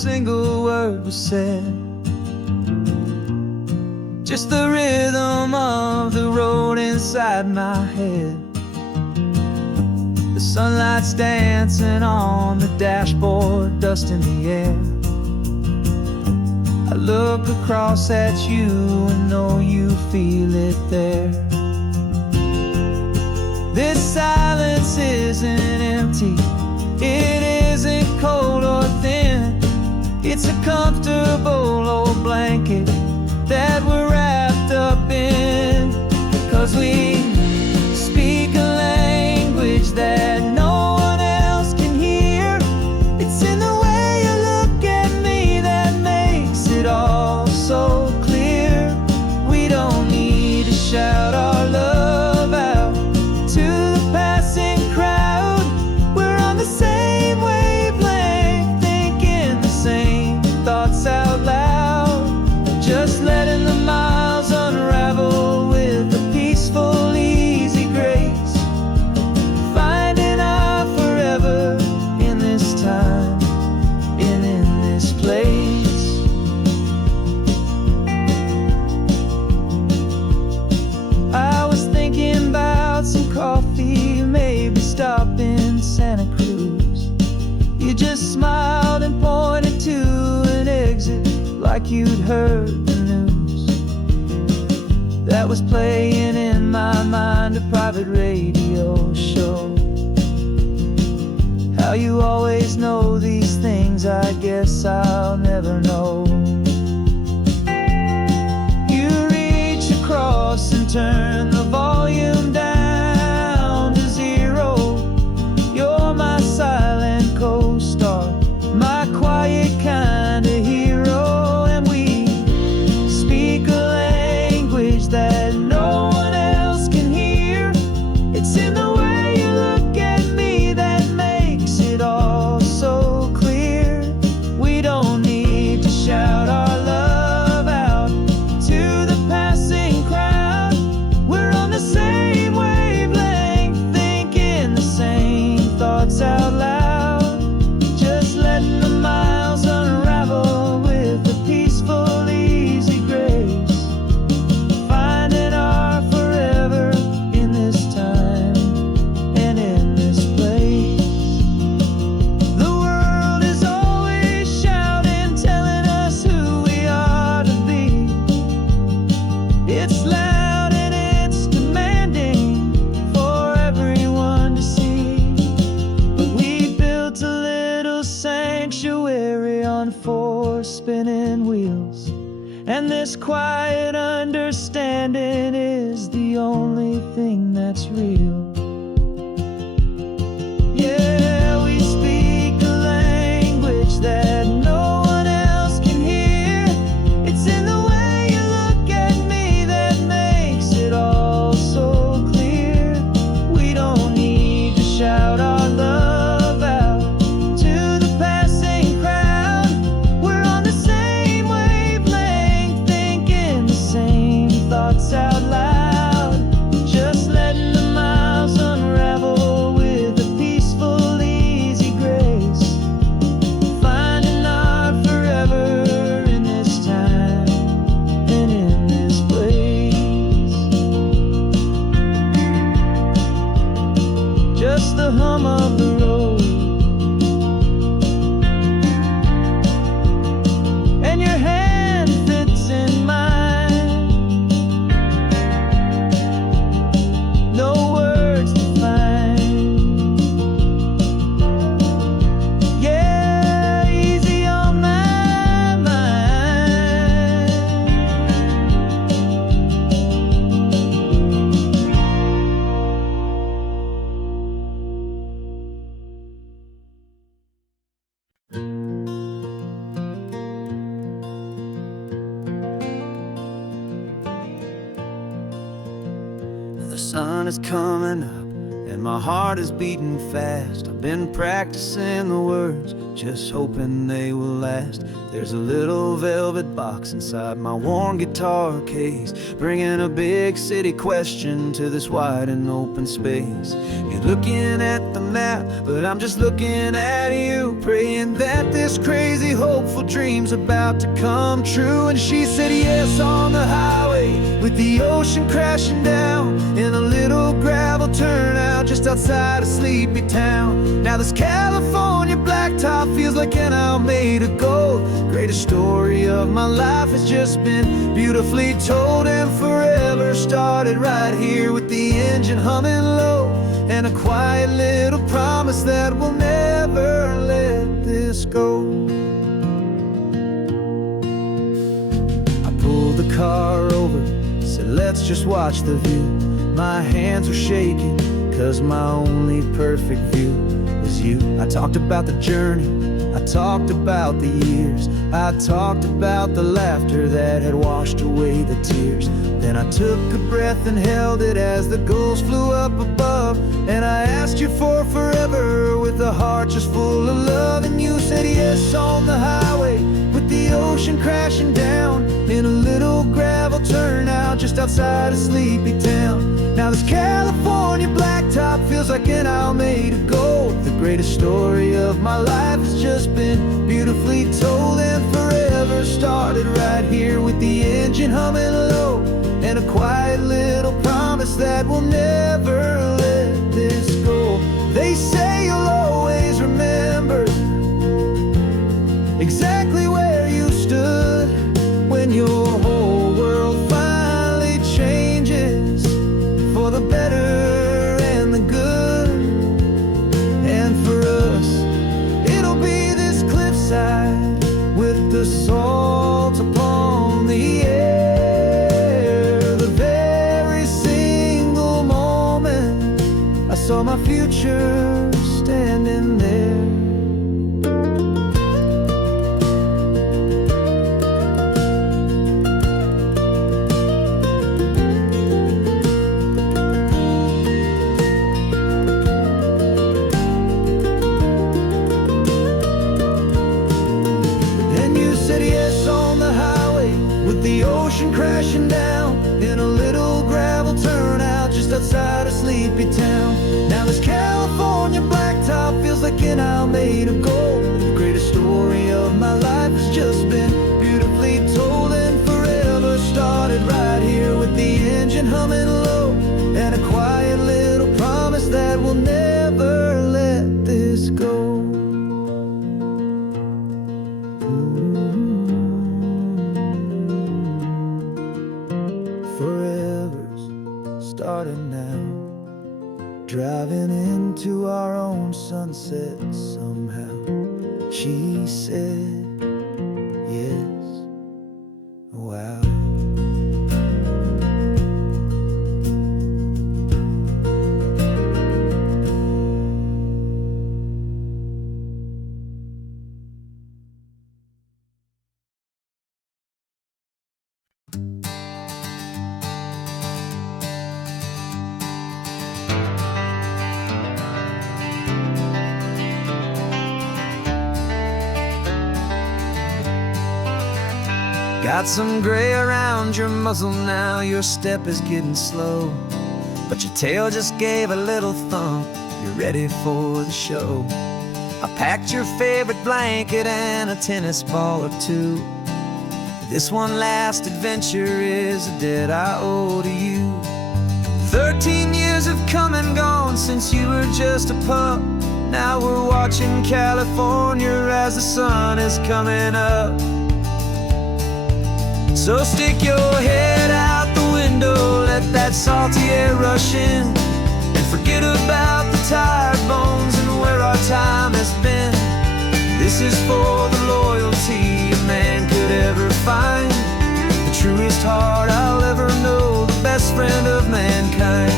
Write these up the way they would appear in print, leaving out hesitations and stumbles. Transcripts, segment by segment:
single word was said, just the rhythm of the road inside my head. The sunlight's dancing on the dashboard, dust in the air. I look across at you and know you feel it there. This silence isn't empty, it isn't cold or thin. It's a comfortable old blanket that we're wrapped up in. 'Cause we speak a language that no one else can hear. It's in the way you look at me that makes it all so clear. We don't need to shout our love out to the passing crowd. We're on the same wavelength, thinking the same thoughts out loud. Just letting the miles unravel with a peaceful, easy grace. Finding our forever in this time and in this place. I was thinking about some coffee, maybe stop in Santa Cruz. You just smiled and pointed to an exit like you'd heard the news. That was playing in my mind, a private radio show. How you always know these things, I guess I'll never know. You reach across and turn the volume down to zero. You're my silent co-star, my quiet kind of hero. And we speak a language that no one else can hear. It's in the way you look at me that makes it all so clear. We don't need to shout our love out to the passing crowd. We're on the same wavelength, thinking the same thoughts out loud. Just letting the miles unravel with a peaceful, easy grace. Finding our forever in this time and in this place. The world is always shouting, telling us who we are to be. It's loud and it's demanding for everyone to see. But we built a little sanctuary on four spinning wheels, and this quiet understanding is the only thing that's real. Yeah, we speak a language that no one else can hear. It's in the way you look at me that makes it all so clear. We don't need to shout our love out to the passing crowd. We're on the same wavelength, thinking the same thoughts out loud. Just letting the miles unravel with a peaceful, easy grace. Finding our forever in this time and in this place. Just the hum of the road and your hand fits in mine. No words to find. Yeah, easy on my mind. The sun is coming up and my heart is beating fast. I've been practicing the words, just hoping they will last. There's a little velvet box inside my worn guitar case, bringing a big city question to this wide and open space. You're looking at the map, but I'm just looking at you, praying that this crazy hopeful dream's about to come true. And she said yes on the highway, with the ocean crashing down, in a little gravel turnout just outside of Sleepy Town. Now this California blacktop feels like an hour made of gold. Greatest story of my life has just been beautifully told, and forever started right here with the engine humming low, and a quiet little promise that we'll never let this go. I pulled the car over, said let's just watch the view. My hands were shaking, cause my only perfect view was you. I talked about the journey, I talked about the years, I talked about the laughter that had washed away the tears. Then I took a breath and held it as the gulls flew up above, and I asked you for forever with a heart just full of love. And you said yes on the highway, with the ocean crashing down, in a little gravel turnout just outside of Sleepy Town. Now this California blacktop feels like an hour made of gold. The greatest story of my life has just been beautifully told, and forever started right here with the engine humming low, and a quiet little promise that we'll never let this go. They say you'll always remember exactly where you stood when your whole world finally changes for the better and the good. And for us, it'll be this cliffside with the salt upon the air. The very single moment I saw my future standing there. Crashing down in a little gravel turnout just outside of Sleepy Town. Now this California blacktop feels like an hour made of gold. The greatest story of my life has just been beautifully told, and forever started right here with the engine humming low, and a quiet little promise that we'll never let this go. Starting now, driving into our own sunset somehow. She said yes, wow. Got some gray around your muzzle now, your step is getting slow, but your tail just gave a little thump, you're ready for the show. I packed your favorite blanket and a tennis ball or two. This one last adventure is a debt I owe to you. 13 years have come and gone since you were just a pup. Now we're watching California as the sun is coming up. So stick your head out the window, let that salty air rush in, and forget about the tired bones and where our time has been. This is for the loyalty a man could ever find, the truest heart I'll ever know, the best friend of mankind.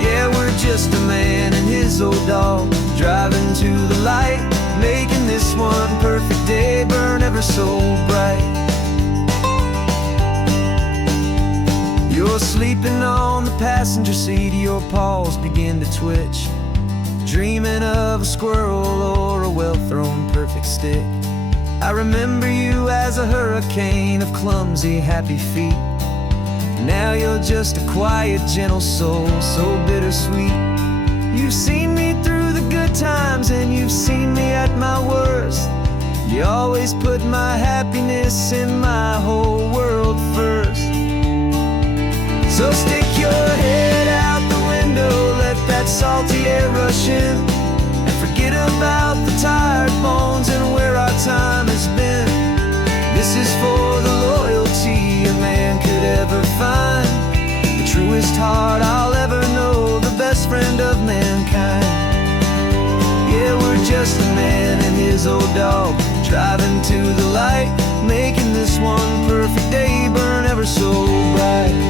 Yeah, we're just a man and his old dog, driving to the light, making this one perfect day burn ever so bright. You're sleeping on the passenger seat, your paws begin to twitch, dreaming of a squirrel or a well-thrown perfect stick. I remember you as a hurricane of clumsy, happy feet. Now you're just a quiet, gentle soul, so bittersweet. You've seen me through the good times and you've seen me at my worst. You always put my happiness in my whole world first. So stick your head out the window, let that salty air rush in, and forget about the tired bones and where our time has been. This is for the loyalty a man could ever find, the truest heart I'll ever know, the best friend of mankind. Yeah, we're just a man and his old dog, driving to the light, making this one perfect day burn ever so bright.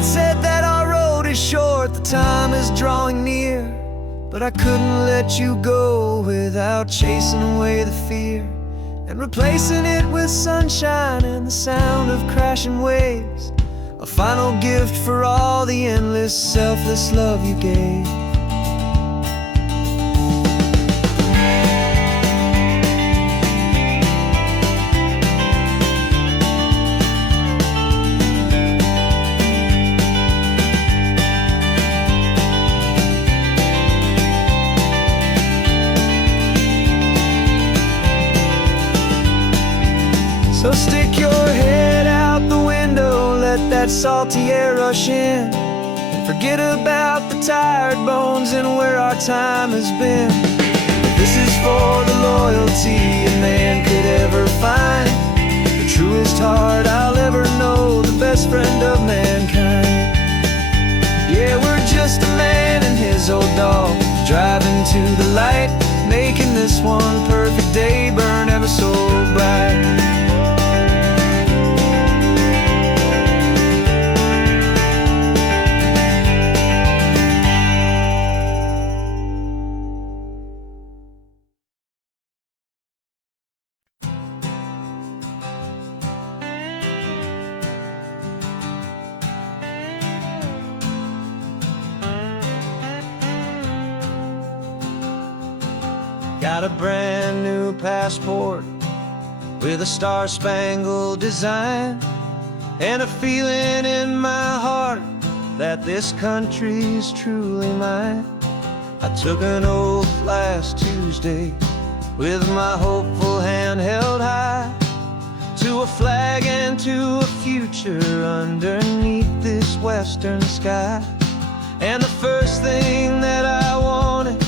Said that our road is short, the time is drawing near, but I couldn't let you go without chasing away the fear and replacing it with sunshine and the sound of crashing waves, a final gift for all the endless, selfless love you gave. So stick your head out the window, let that salty air rush in, and forget about the tired bones and where our time has been. This is for the loyalty a man could ever find, the truest heart I'll ever know, the best friend of mankind. Yeah, we're just a man and his old dog, driving to the light, making this one perfect day burn ever so bright. Got a brand new passport with a star-spangled design, and a feeling in my heart that this country's truly mine. I took an oath last Tuesday with my hopeful hand held high, to a flag and to a future underneath this western sky. And the first thing that I wanted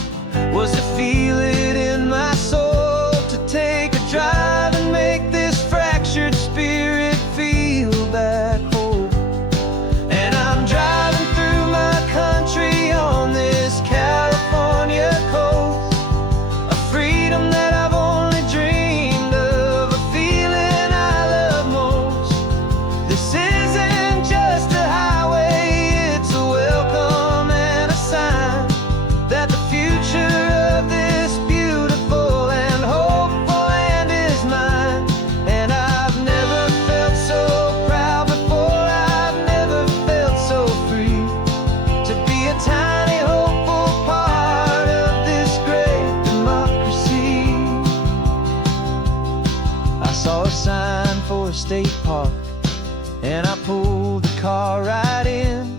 was to feel it in my soul, to take a drive and make this fractured spirit feel back home. And I'm driving through my country on this California coast, a freedom that I've only dreamed of, a feeling I love most. This isn't just a highway, it's a welcome and a sign that the future of this beautiful and hopeful land is mine. And I've never felt so proud before, I've never felt so free, to be a tiny hopeful part of this great democracy. I saw a sign for a state park, and I pulled the car right in,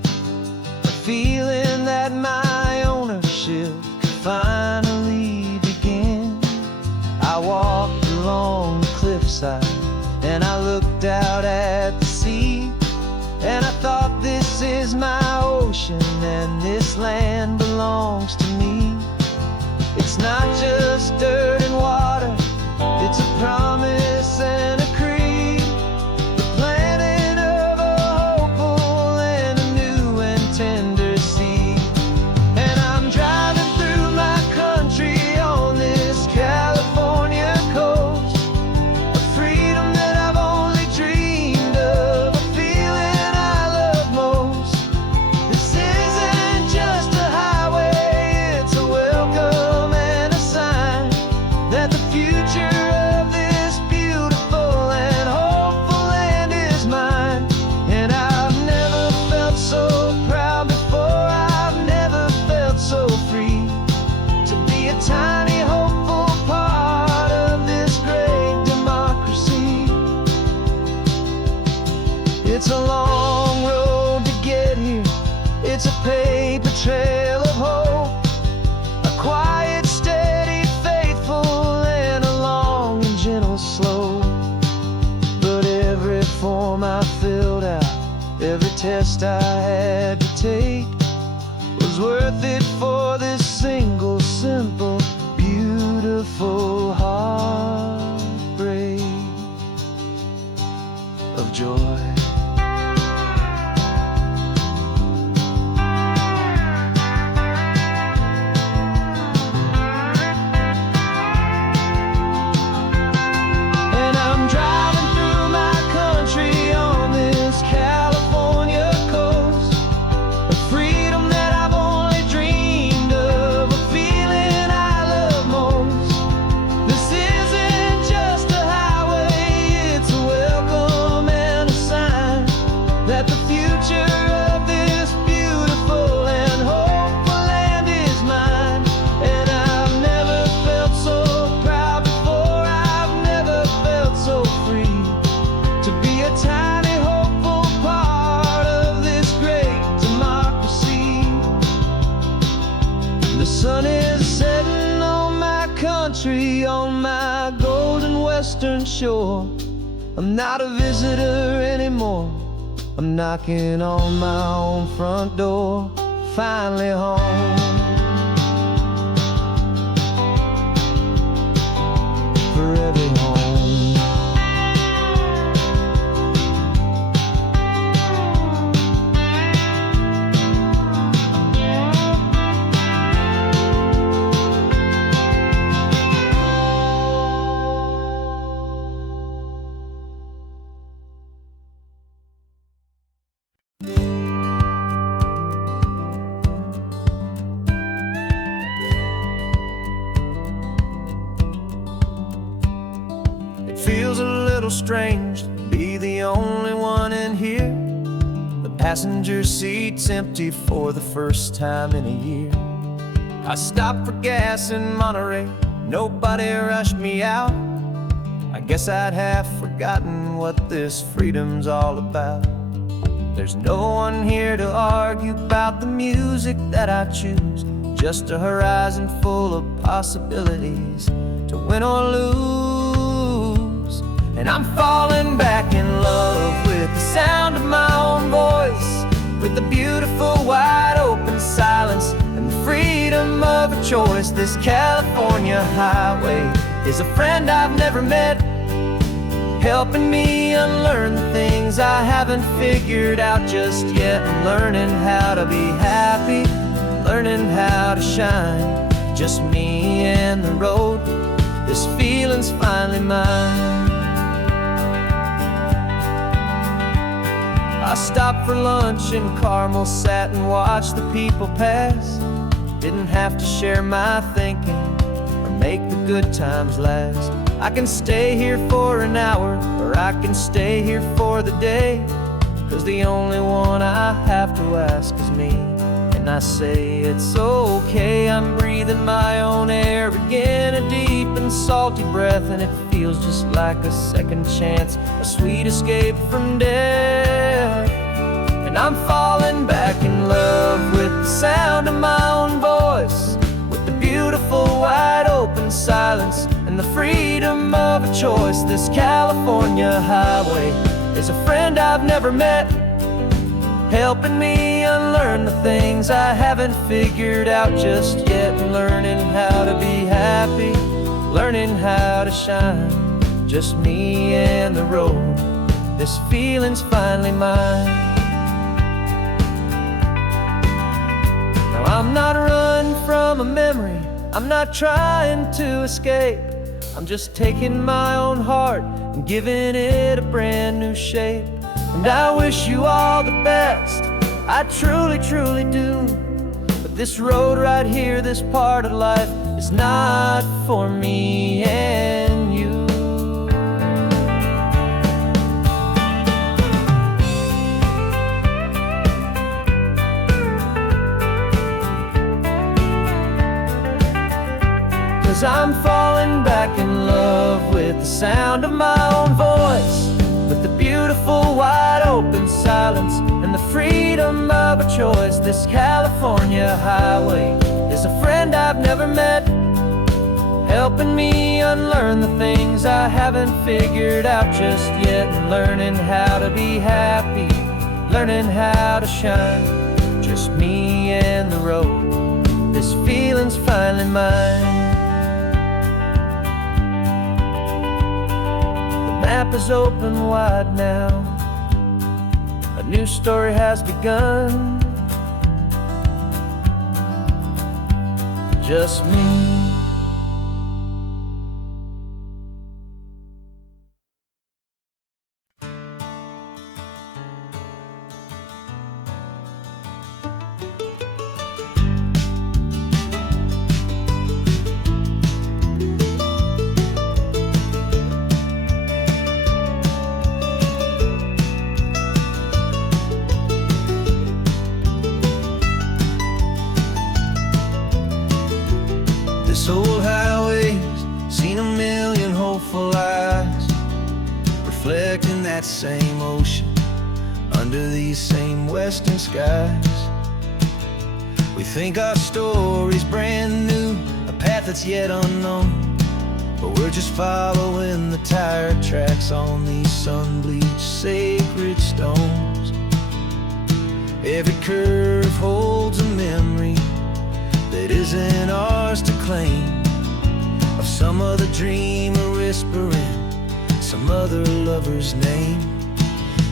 a feeling that my ownership could finally begin. I walked along the cliffside and I looked out at the sea, and I thought, this is my ocean and this land belongs to me. It's not just dirt and water, it's a promise and a creed, the planting of a hopeful and a new and tender seed. And I'm driving through my country on this California coast, a freedom that I've only dreamed of, a feeling I love most. This isn't just a highway, it's a welcome and a sign keep a trail of hope, a quiet, steady, faithful, and a long and gentle slope. But every form I filled out, every test I had to take, was worth it for this single, simple, beautiful heartbreak of joy. And I'm driving through my country on this California coast, a freedom that I've only dreamed of, a feeling I love most. This isn't just a highway, it's a welcome and a sign that the future of this beautiful and hopeful land is mine. And I've never felt so proud before, I've never felt so free to be a tiny, hopeful part of this great democracy. The sun is setting on my country, on my golden western shore. I'm not a visitor anymore, I'm knocking on my own front door, finally home. Forever home. It feels a little strange to be the only one in here. The passenger seat's empty for the first time in a year. I stopped for gas in Monterey, nobody rushed me out. I guess I'd half forgotten what this freedom's all about. There's no one here to argue about the music that I choose, just a horizon full of possibilities to win or lose. And I'm falling back in love with the sound of my own voice, with the beautiful wide open silence and the freedom of a choice. This California highway is a friend I've never met, helping me unlearn the things I haven't figured out just yet. I'm learning how to be happy, learning how to shine, just me and the road. This feeling's finally mine. I stopped for lunch in Carmel, sat and watched the people pass. Didn't have to share my thinking or make the good times last. I can stay here for an hour, or I can stay here for the day, 'cause the only one I have to ask is me. And I say it's okay, I'm breathing my own air again, a deep and salty breath, and it feels just like a second chance, a sweet escape from death. And I'm falling back in love with the sound of my own voice, with the beautiful wide open silence and the freedom of a choice. This California highway is a friend I've never met, helping me unlearn the things I haven't figured out just yet. Learning how to be happy, learning how to shine, just me and the road. This feeling's finally mine. Now I'm not running from a memory, I'm not trying to escape. I'm just taking my own heart and giving it a brand new shape. And I wish you all the best, I truly, truly do. But this road right here, this part of life, is not for me and you. 'Cause I'm falling back in love with the sound of my own voice, with the beautiful wide open silence and the free freedom of a choice. This California highway is a friend I've never met, helping me unlearn the things I haven't figured out just yet, and learning how to be happy, learning how to shine. Just me and the road, this feeling's finally mine. The map is open wide now, a new story has begun. Just me. This old highway's seen a million hopeful eyes, reflecting that same ocean under these same western skies. We think our story's brand new, a path that's yet unknown, but we're just following the tire tracks on these sun-bleached sacred stones. Every curve holds a memory that isn't ours to claim, of some other dreamer whispering some other lover's name.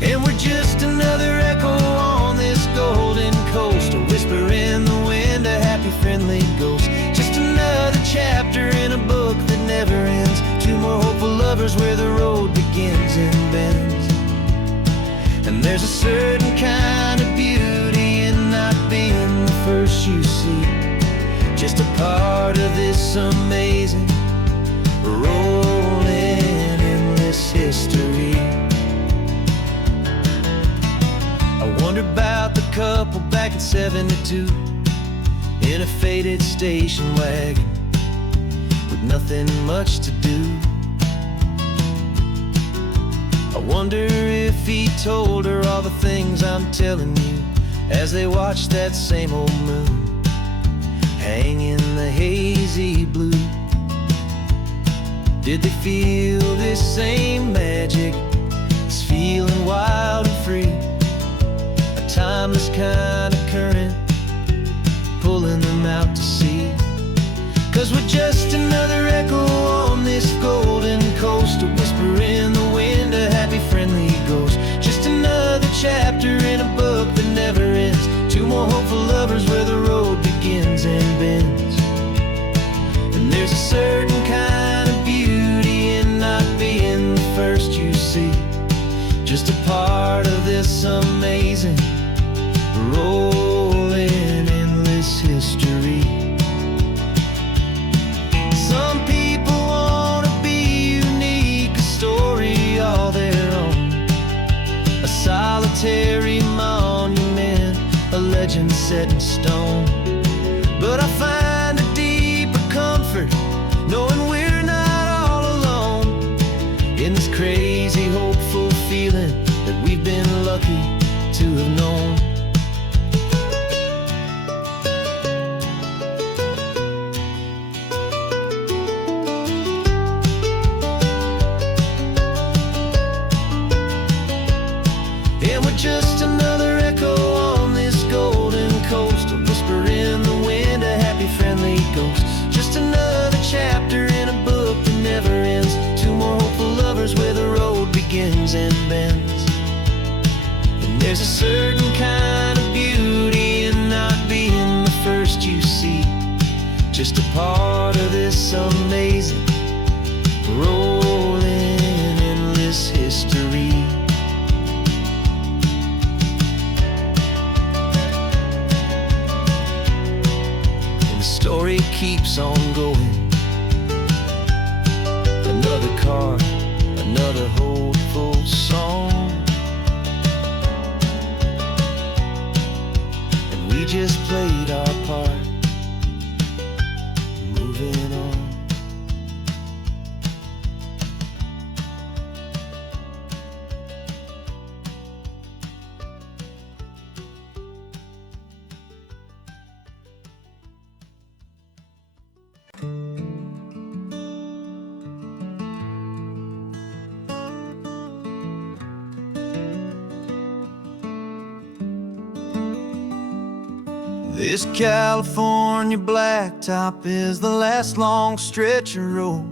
And we're just another echo on this golden coast, a whisper in the wind, a happy friendly ghost. Just another chapter in a book that never ends, two more hopeful lovers where the road begins and bends. And there's a certain kind of beauty in not being the first you see, just a part of this amazing, rolling, endless history. I wonder about the couple back in '72 in a faded station wagon with nothing much to do. I wonder if he told her all the things I'm telling you as they watched that same old moon hang in the hazy blue. Did they feel this same magic, this feeling wild and free, a timeless kind of current pulling them out to sea? 'Cause we're just another echo on this golden coast, a whisper in the wind, a happy friendly ghost. Just another chapter in a book that never ends, two more hopeful lovers where the road begins and bends. And there's a certain kind of beauty in not being the first you see, just a part of this amazing, rolling, endless history. Some people want to be unique, a story all their own, a solitary monument, a legend set in stone. But I find a deeper comfort knowing we're not all alone in this crazy, hopeful feeling that we've been lucky to have known. And we're just another echo on this golden coast, a whisper in the wind, a happy friendly ghost. Just another chapter in a book that never ends, two more hopeful lovers where the road begins and bends. And there's a certain kind of beauty in not being the first you see, just a part of this amazing, rolling, endless history. Story keeps on going. Another card, another hopeful song, and we just played our part, moving on. This California blacktop is the last long stretch of road,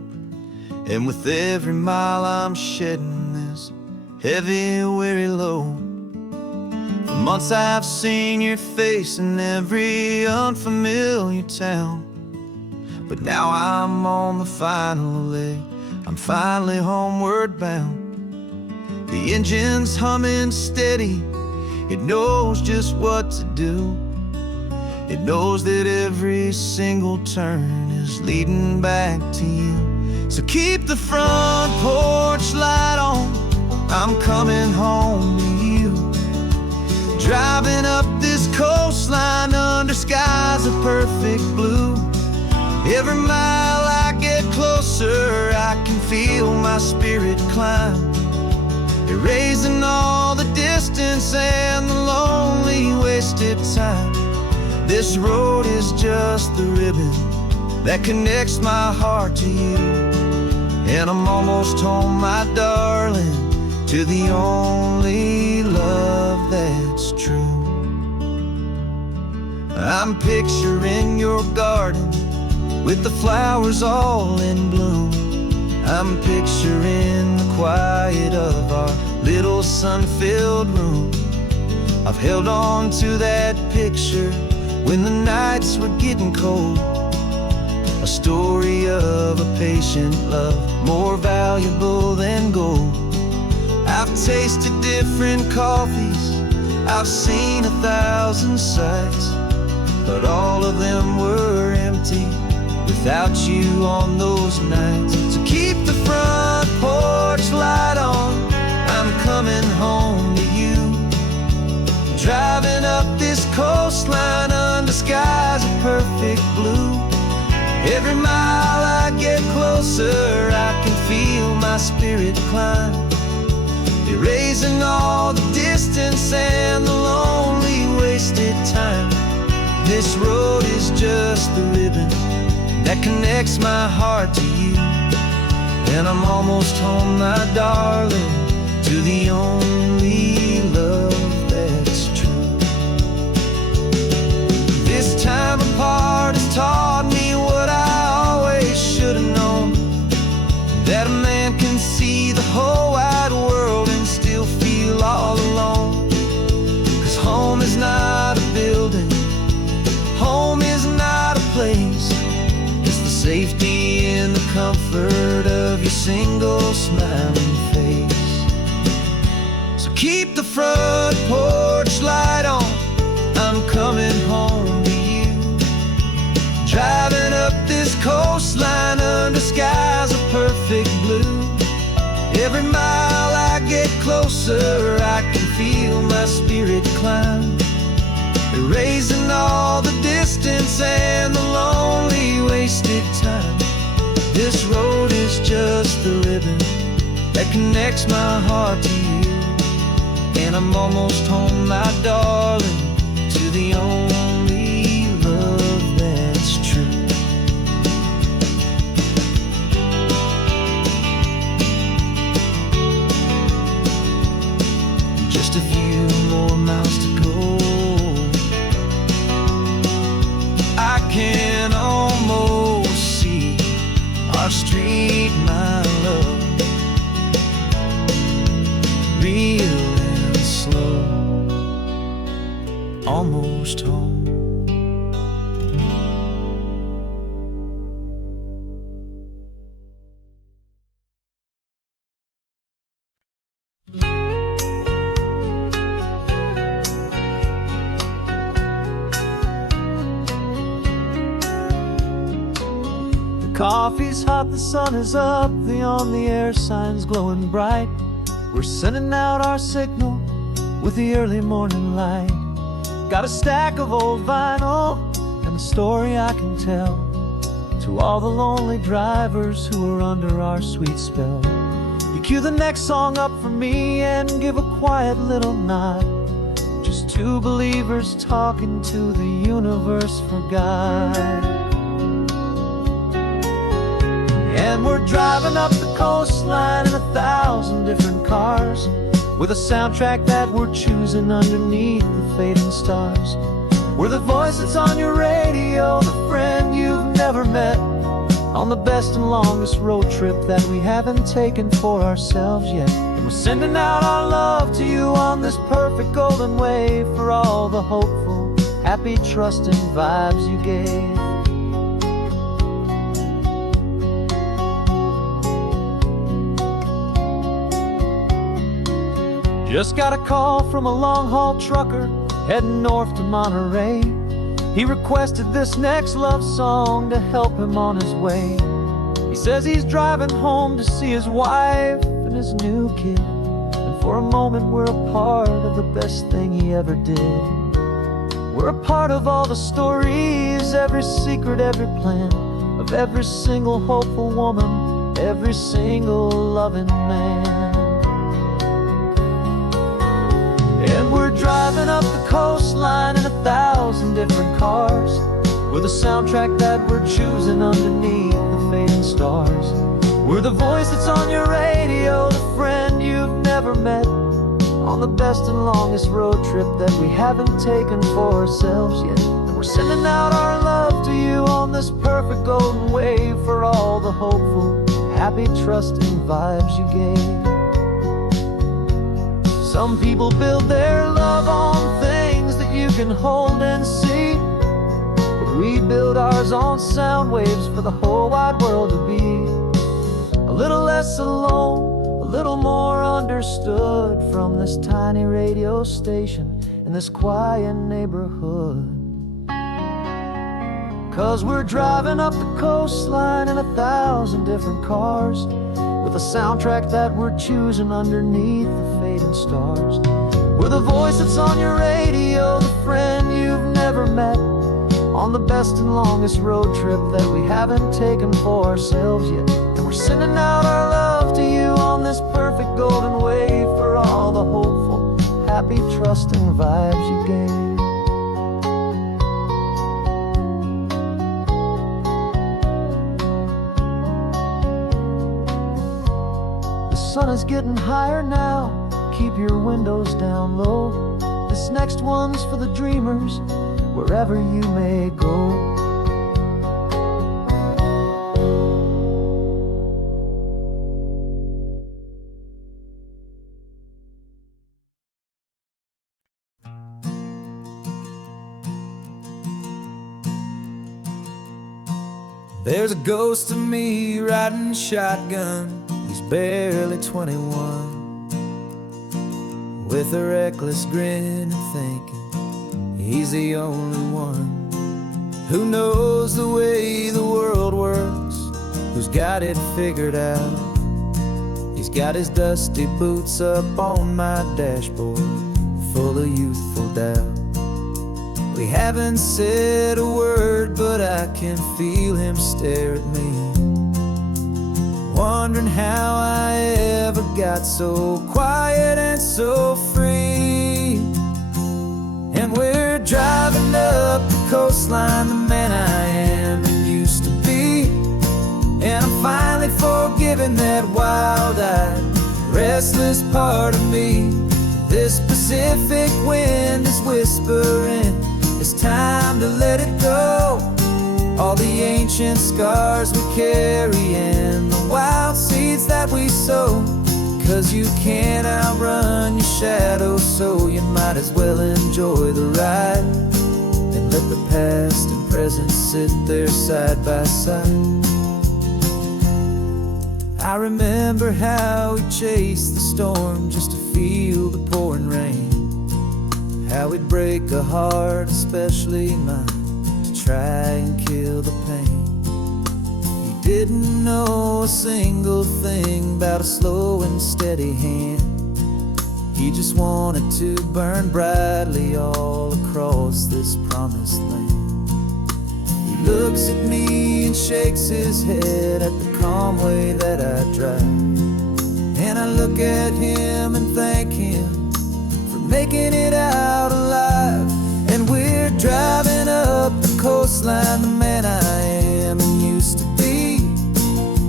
and with every mile I'm shedding this heavy, weary load. For months I've seen your face in every unfamiliar town, but now I'm on the final leg, I'm finally homeward bound. The engine's humming steady, it knows just what to do. It knows that every single turn is leading back to you. So keep the front porch light on, I'm coming home to you. Driving up this coastline under skies of perfect blue. Every mile I get closer, I can feel my spirit climb, erasing all the distance and the lonely wasted time. This road is just the ribbon that connects my heart to you, and I'm almost home, my darling, to the only love that's true. I'm picturing your garden with the flowers all in bloom. I'm picturing the quiet of our little sun-filled room. I've held on to that picture when the nights were getting cold, a story of a patient love, more valuable than gold. I've tasted different coffees, I've seen 1,000 sights, but all of them were empty without you on those nights. So keep the front porch light on, I'm coming home to you. Driving up this coastline under skies of perfect blue. Every mile I get closer, I can feel my spirit climb, erasing all the distance and the lonely wasted time. This road is just the ribbon that connects my heart to you, and I'm almost home, my darling, to the only love that's true. This time apart has taught me what I always should have known, that a man can see the whole wide world and still feel all alone. 'Cause home is not a building, home is not a place, it's the safety and the comfort of your single smiling face. So keep the front porch light on, I'm coming home to you. Driving up this coastline under skies of perfect blue. Every mile I get closer, I can feel my spirit climb, erasing all the distance and the lonely wasted time. This road is just the ribbon that connects my heart to you, and I'm almost home, my darling, to the only love that's true. Just a few more miles to go, I can almost see our street, my love, real and slow, almost home. Coffee's hot, the sun is up, the on-the-air sign's glowing bright. We're sending out our signal with the early morning light. Got a stack of old vinyl and a story I can tell to all the lonely drivers who are under our sweet spell. You cue the next song up for me and give a quiet little nod. Just two believers talking to the universe for God. And we're driving up the coastline in 1,000 different cars, with a soundtrack that we're choosing underneath the fading stars. We're the voice that's on your radio, the friend you've never met, on the best and longest road trip that we haven't taken for ourselves yet. And we're sending out our love to you on this perfect golden wave, for all the hopeful, happy, trusting vibes you gave. Just got a call from a long-haul trucker heading north to Monterey. He requested this next love song to help him on his way. He says he's driving home to see his wife and his new kid, and for a moment we're a part of the best thing he ever did. We're a part of all the stories, every secret, every plan, of every single hopeful woman, every single loving man. And we're driving up the coastline in 1,000 different cars. We're the soundtrack that we're choosing underneath the fading stars. We're the voice that's on your radio, the friend you've never met, on the best and longest road trip that we haven't taken for ourselves yet. And we're sending out our love to you on this perfect golden wave, for all the hopeful, happy, trusting vibes you gave. Some people build their love on things that you can hold and see, but we build ours on sound waves for the whole wide world to be a little less alone, a little more understood, from this tiny radio station in this quiet neighborhood. 'Cause we're driving up the coastline in 1,000 different cars, with a soundtrack that we're choosing underneath the fading stars. We're the voice that's on your radio, the friend you've never met, on the best and longest road trip that we haven't taken for ourselves yet. And we're sending out our love to you on this perfect golden wave, for all the hopeful, happy, trusting vibes you gave. The sun is getting higher now, keep your windows down low. This next one's for the dreamers, wherever you may go. There's a ghost of me riding shotgun. He's barely 21, with a reckless grin and thinking he's the only one who knows the way the world works, who's got it figured out. He's got his dusty boots up on my dashboard, full of youthful doubt. We haven't said a word, but I can feel him stare at me, wondering how I ever got so quiet and so free. And we're driving up the coastline, the man I am and used to be. And I'm finally forgiving that wild-eyed, restless part of me. This Pacific wind is whispering, it's time to let it go. All the ancient scars we carry and the wild seeds that we sow. 'Cause you can't outrun your shadow, so you might as well enjoy the ride, and let the past and present sit there side by side. I remember how we chased the storm just to feel the pouring rain, how we'd break a heart, especially mine, to try and kill the pain. He didn't know a single thing about a slow and steady hand. He just wanted to burn brightly all across this promised land. He looks at me and shakes his head at the calm way that I drive, and I look at him and thank him for making it out alive. And we're driving up the coastline, the man I am and used to be.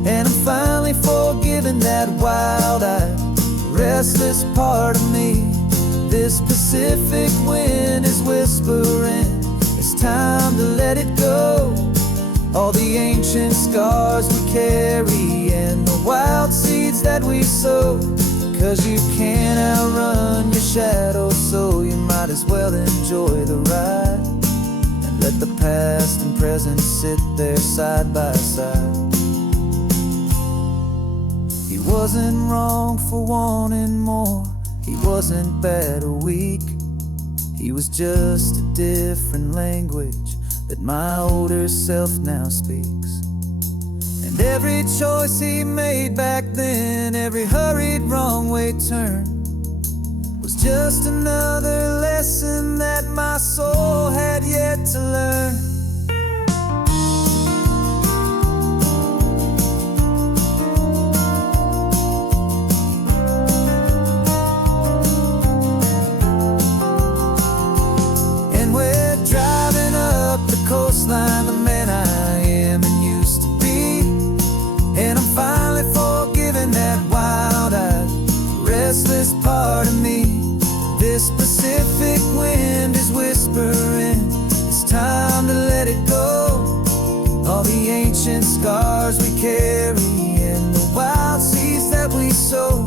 And I'm finally forgiving that wild-eyed, restless part of me. This Pacific wind is whispering, time to let it go. All the ancient scars we carry and the wild seeds that we sow. 'Cause you can't outrun your shadow, so you might as well enjoy the ride. And let the past and present sit there side by side. He wasn't wrong for wanting more. He wasn't bad or weak. He was just a different language that my older self now speaks. And every choice he made back then, every hurried wrong way turn, was just another lesson that my soul had yet to learn. Coastline, the man I am and used to be. And I'm finally forgiving that wild-eyed, restless part of me. This Pacific wind is whispering, it's time to let it go. All the ancient scars we carry and the wild seeds that we sow.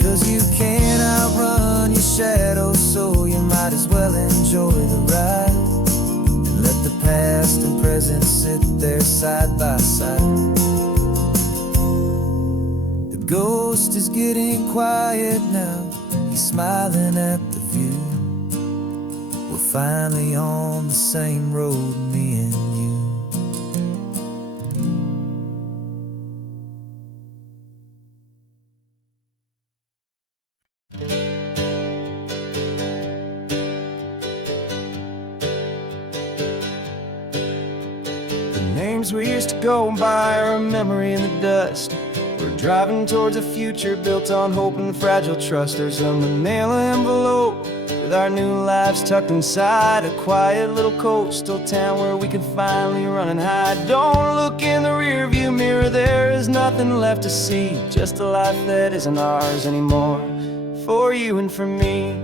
'Cause you can't outrun your shadow, so you might as well enjoy the ride. Let the past and present sit there side by side. The ghost is getting quiet now. He's smiling at the view. We're finally on the same road, me and you. Names we used to go by are a memory in the dust. We're driving towards a future built on hope and fragile trust. There's a manila envelope with our new lives tucked inside, a quiet little coastal town where we could finally run and hide. Don't look in the rearview mirror, there is nothing left to see, just a life that isn't ours anymore, for you and for me.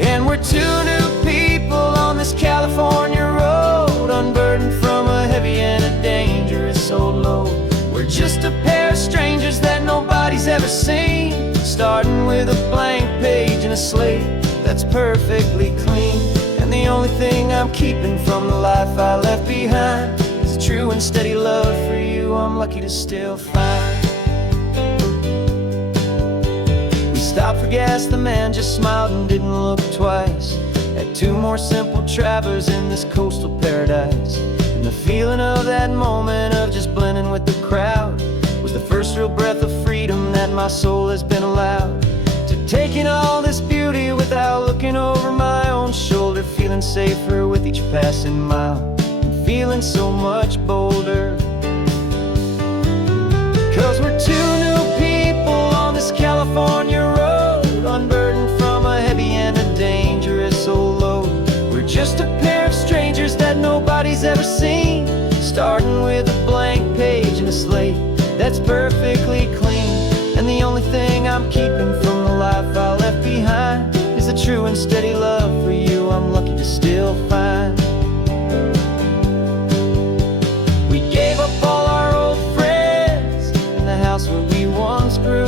And we're two new people on this California road, unburdened from a heavy and a dangerous old load. We're just a pair of strangers that nobody's ever seen, starting with a blank page and a slate that's perfectly clean. And the only thing I'm keeping from the life I left behind is a true and steady love for you I'm lucky to still find. Stopped for gas, the man just smiled and didn't look twice. Had two more simple travelers in this coastal paradise. And the feeling of that moment of just blending with the crowd was the first real breath of freedom that my soul has been allowed to take in all this beauty without looking over my own shoulder, feeling safer with each passing mile and feeling so much bolder. 'Cause we're two new people on this California road, unburdened from a heavy and a dangerous old load. We're just a pair of strangers that nobody's ever seen, starting with a blank page and a slate that's perfectly clean. And the only thing I'm keeping from the life I left behind is a true and steady love for you I'm lucky to still find. We gave up all our old friends and the house where we once grew.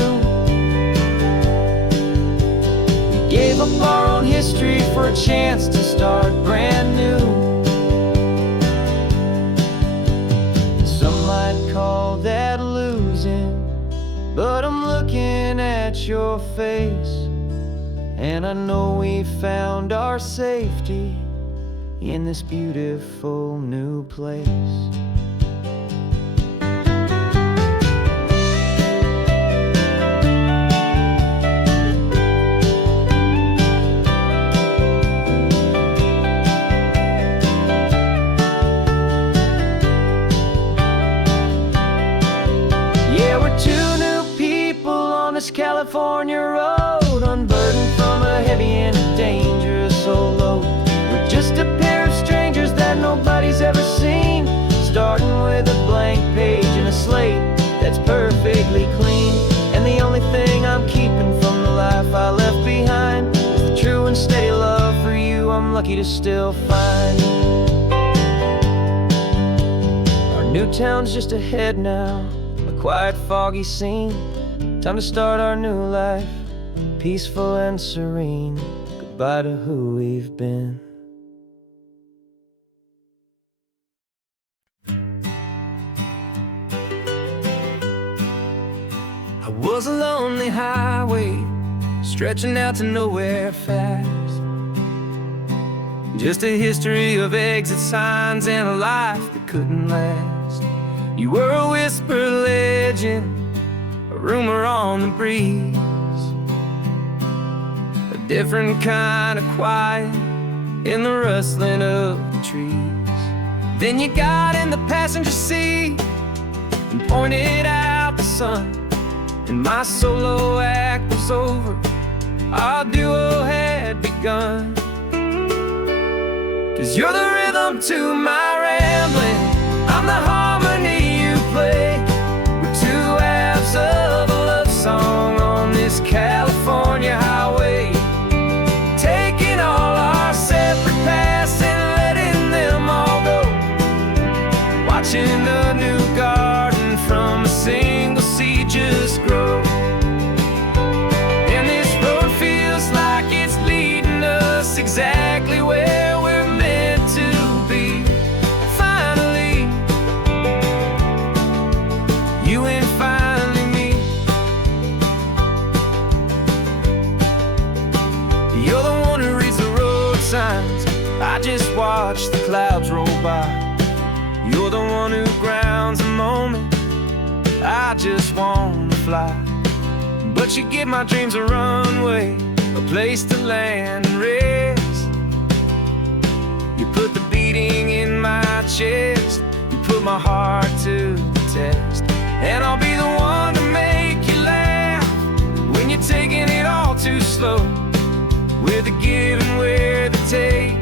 Gave up our own history for a chance to start brand new. Some might call that losing, but I'm looking at your face, and I know we found our safety in this beautiful new place. California road, unburdened from a heavy and a dangerous old load. We're just a pair of strangers that nobody's ever seen, starting with a blank page and a slate that's perfectly clean. And the only thing I'm keeping from the life I left behind is the true and steady love for you I'm lucky lucky to still find you. Our new town's just ahead now, a quiet, foggy scene. Time to start our new life, peaceful and serene. Goodbye to who we've been. I was a lonely highway, stretching out to nowhere fast. Just a history of exit signs and a life that couldn't last. You were a whispered legend, a rumor on the breeze, a different kind of quiet in the rustling of the trees. Then you got in the passenger seat and pointed out the sun, and my solo act was over, our duo had begun. 'Cause you're the rhythm to my rambling, I'm the harmony you play. We're two halves of a love song on this California highway, taking all our separate paths and letting them all go, watching a new garden from a single seed just grow. And this road feels like it's leading us exactly where we're meant to be. Finally, you and finally me. You're the one who reads the road signs, I just watch the clouds roll by. You're the one who grounds the moment, I just wanna fly. But you give my dreams a runway, a place to land and rest. You put the beating in my chest, you put my heart to the test. And I'll be the one to make you laugh when you're taking it all too slow, with the give and with the take,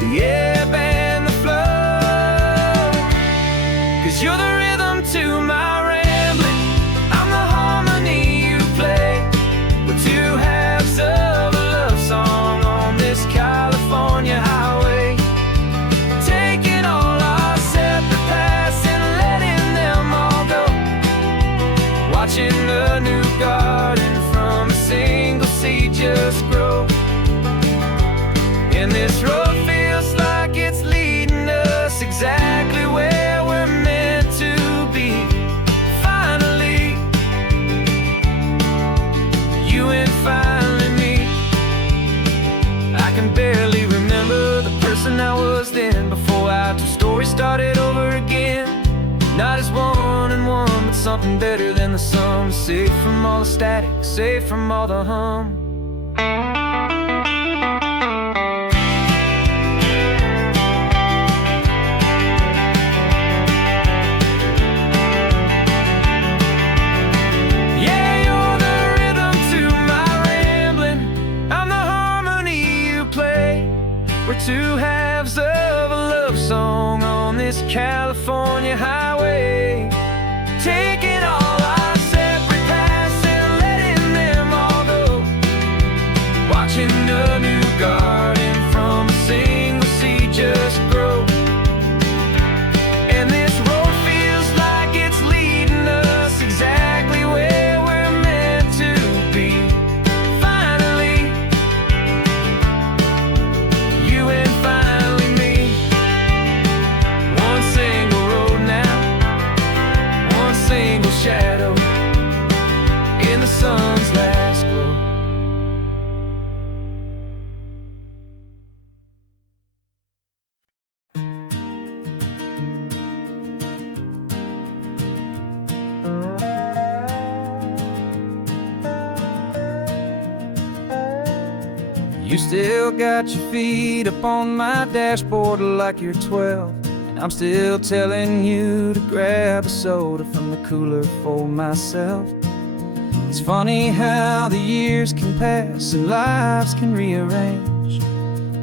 the ebb and the flow. 'Cause you're the rhythm to my rambling, I'm the harmony you play. We're two halves of a love song on this California highway, taking all our separate paths and letting them all go, watching a new garden from a single seed just grow. And this road feels like it's leading us exactly where we're meant to be. Finally, you and finally me. I can barely remember the person I was then, before our two stories started over again. Not as one and one, but something better than the sum. Safe from all the static, safe from all the hum. We're two halves of a love song on this California highway, taking all our separate paths and letting them all go, watching a new garden from a single seed just grow. And this road feels like it's leading us exactly where we're meant to be. Finally, you and finally me. One single road now, one single shadow in the sun's last glow. You still got your feet up on my dashboard like you're 12, and I'm still telling you to grab a soda from the cooler for myself. It's funny how the years can pass and lives can rearrange,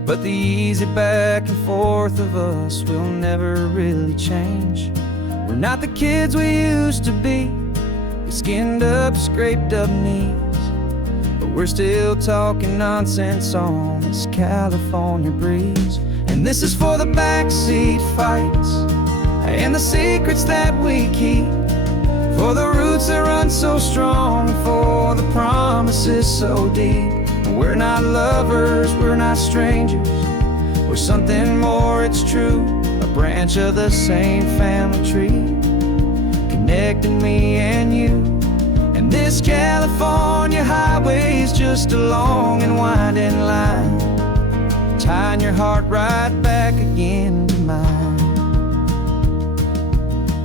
but the easy back and forth of us will never really change. We're not the kids we used to be, with skinned up, scraped up knees, but but we're still talking nonsense on this California breeze. And this is for the backseat fights and the secrets that we keep, for the roots that run so strong, for the promises so deep. We're not lovers, we're not strangers, we're something more, it's true. A branch of the same family tree, connecting me and you. And this California highway is just a long and winding line, tying your heart right back again to mine.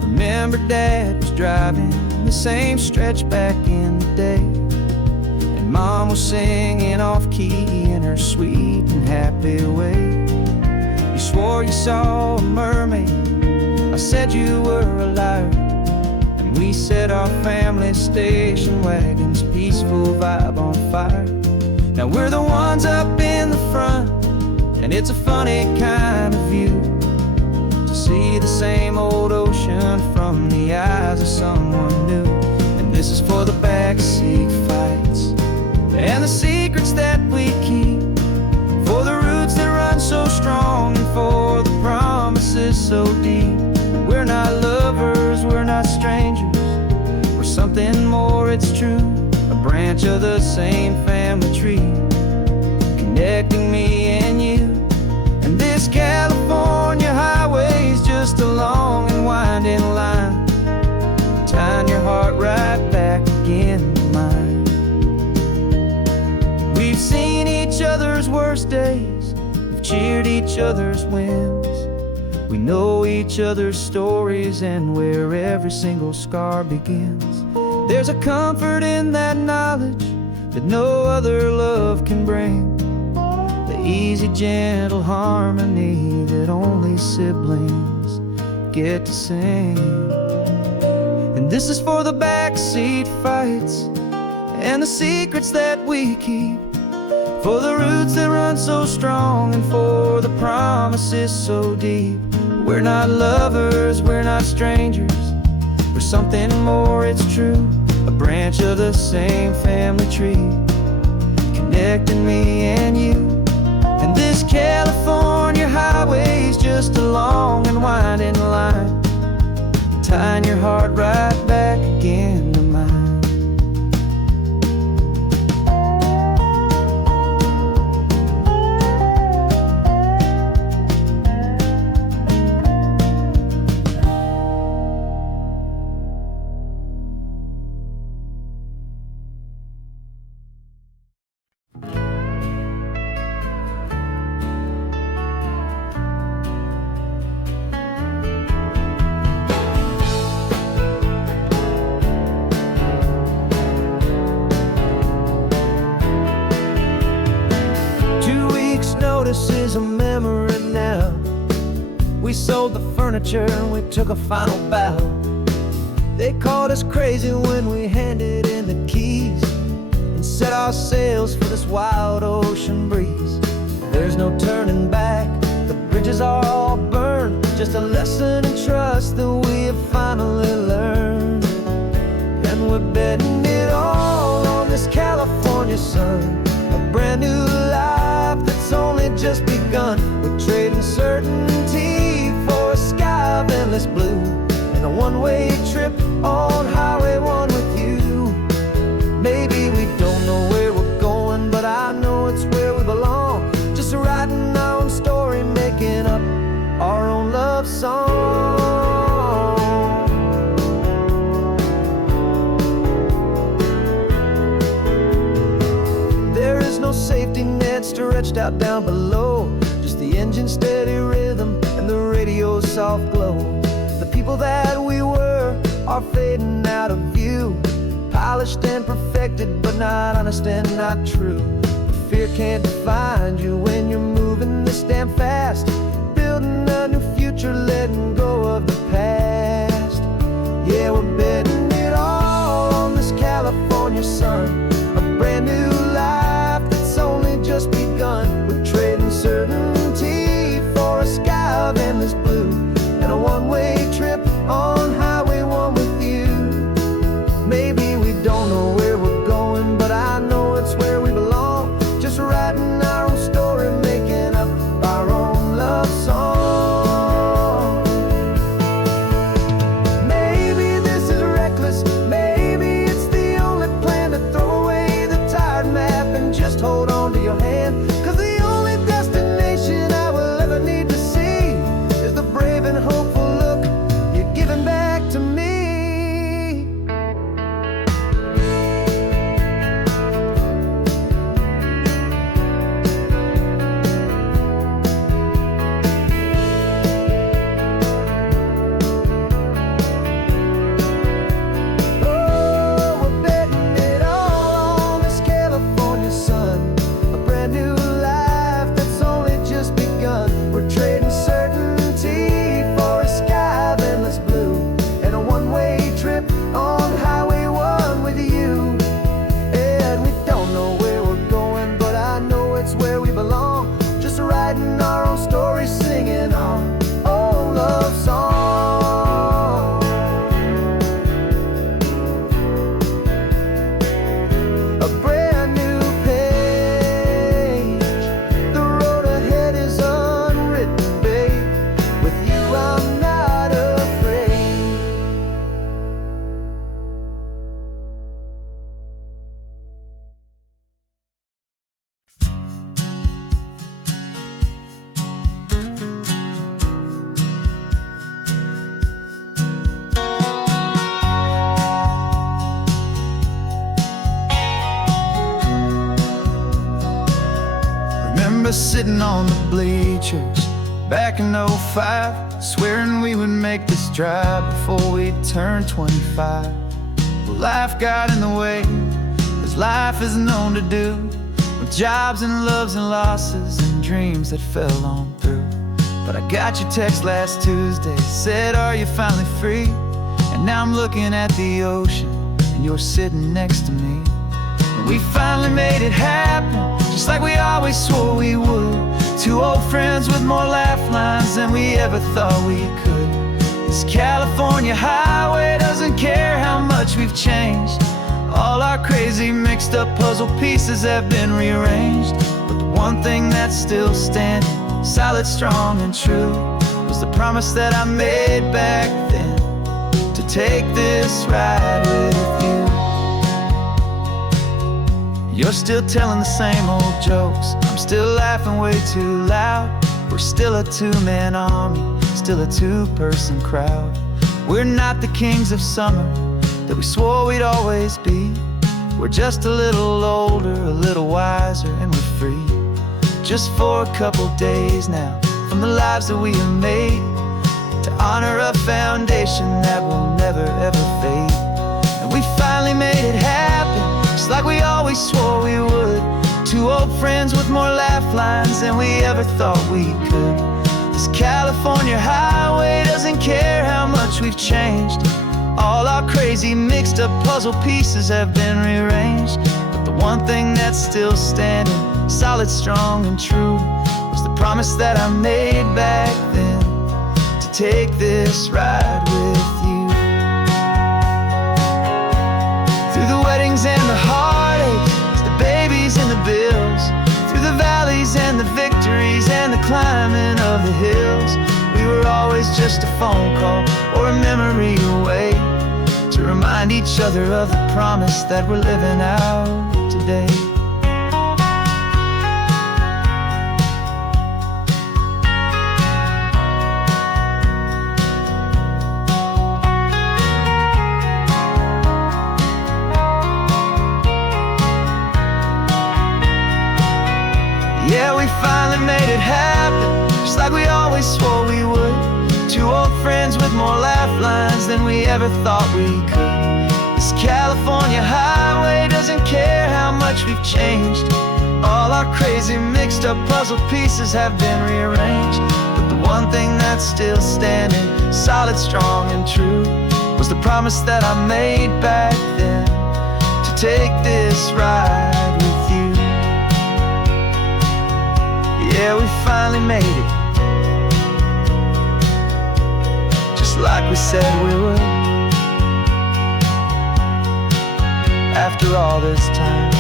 Remember Dad was driving the same stretch back in the day, and Mom was singing off-key in her sweet and happy way. You swore you saw a mermaid, I said you were a liar, and we set our family station wagon's peaceful vibe on fire. Now we're the ones up in the front, and it's a funny kind of view to see the same old ocean from the eyes of someone new. And this is for the backseat fights and the secrets that we keep, for the roots that run so strong, and for the promises so deep. We're not lovers, we're not strangers, we're something more, it's true. A branch of the same family tree, connecting me and you. And this California highway is just a long and winding line, tying your heart right back again to mine. We've seen each other's worst days, we've cheered each other's wins. We know each other's stories and where every single scar begins. There's a comfort in that knowledge that no other love can bring, the easy, gentle harmony that only siblings get to sing. And this is for the backseat fights and the secrets that we keep, for the roots that run so strong, and for the promises so deep. We're not lovers, we're not strangers, we're something more, it's true. A branch of the same family tree, connecting me and you. And this California highway is just a long and winding line, tying your heart right back again to mine. This is a memory now. We sold the furniture and we took a final bow. They called us crazy when we handed in the keys and set our sails for this wild ocean breeze. There's no turning back, the bridges are all burned, just a lesson in trust that we have finally learned. And we're betting it all on this California sun, a brand new life that's only just begun. We're trading certainty for a sky of endless blue, and a one-way trip on Highway 1 with you. Maybe we don't know where we're going, but I know it's where we belong, just writing our own story, making up our own love song. There is no safety net stretched out down below, just the engine's steady rhythm and the radio's soft glow. The people that we were are fading out of view, polished and perfected, but not honest and not true. Fear can't define you when you're moving this damn fast, building a new future, letting go of the past. Yeah, we're betting it all on this California sun, a brand new life that's only just begun. We're trading certainty for a sky of endless blue, and a one-way trip on Highway 1 with you. Maybe we don't know where we're going, but I know it's where sitting on the bleachers back in '05, swearing we would make this drive before we turned 25. Well, life got in the way, as life is known to do, with jobs and loves and losses and dreams that fell on through. But I got your text last Tuesday, said, are you finally free? And now I'm looking at the ocean, and you're sitting next to me. And we finally made it happen, just like we always swore we would. Two old friends with more laugh lines than we ever thought we could. This California highway doesn't care how much we've changed. All our crazy mixed up puzzle pieces have been rearranged. But the one thing that's still standing, solid, strong, and true, was the promise that I made back then, to take this ride with you. You're still telling the same old jokes, I'm still laughing way too loud. We're still a two-man army, still a two-person crowd. We're not the kings of summer that we swore we'd always be. We're just a little older, a little wiser, and we're free. Just for a couple days now, from the lives that we have made, to honor a foundation that will never ever fade. And we finally made it happen, just like we always swore we would. Two old friends with more laugh lines than we ever thought we could. This California highway doesn't care how much we've changed. All our crazy mixed up puzzle pieces have been rearranged. But the one thing that's still standing, solid, strong, and true, was the promise that I made back then, to take this ride with you. Through the weddings and the heartaches, the babies and the bills, through the valleys and the victories and the climbing of the hills, we were always just a phone call or a memory away, to remind each other of the promise that we're living out today. Yeah, we finally made it happen, just like we always swore we would. Two old friends with more laugh lines than we ever thought we could. This California highway doesn't care how much we've changed. All our crazy mixed up puzzle pieces have been rearranged. But the one thing that's still standing, solid, strong, and true, was the promise that I made back then, to take this ride with you. Yeah, we finally made it, just like we said we would. After all this time,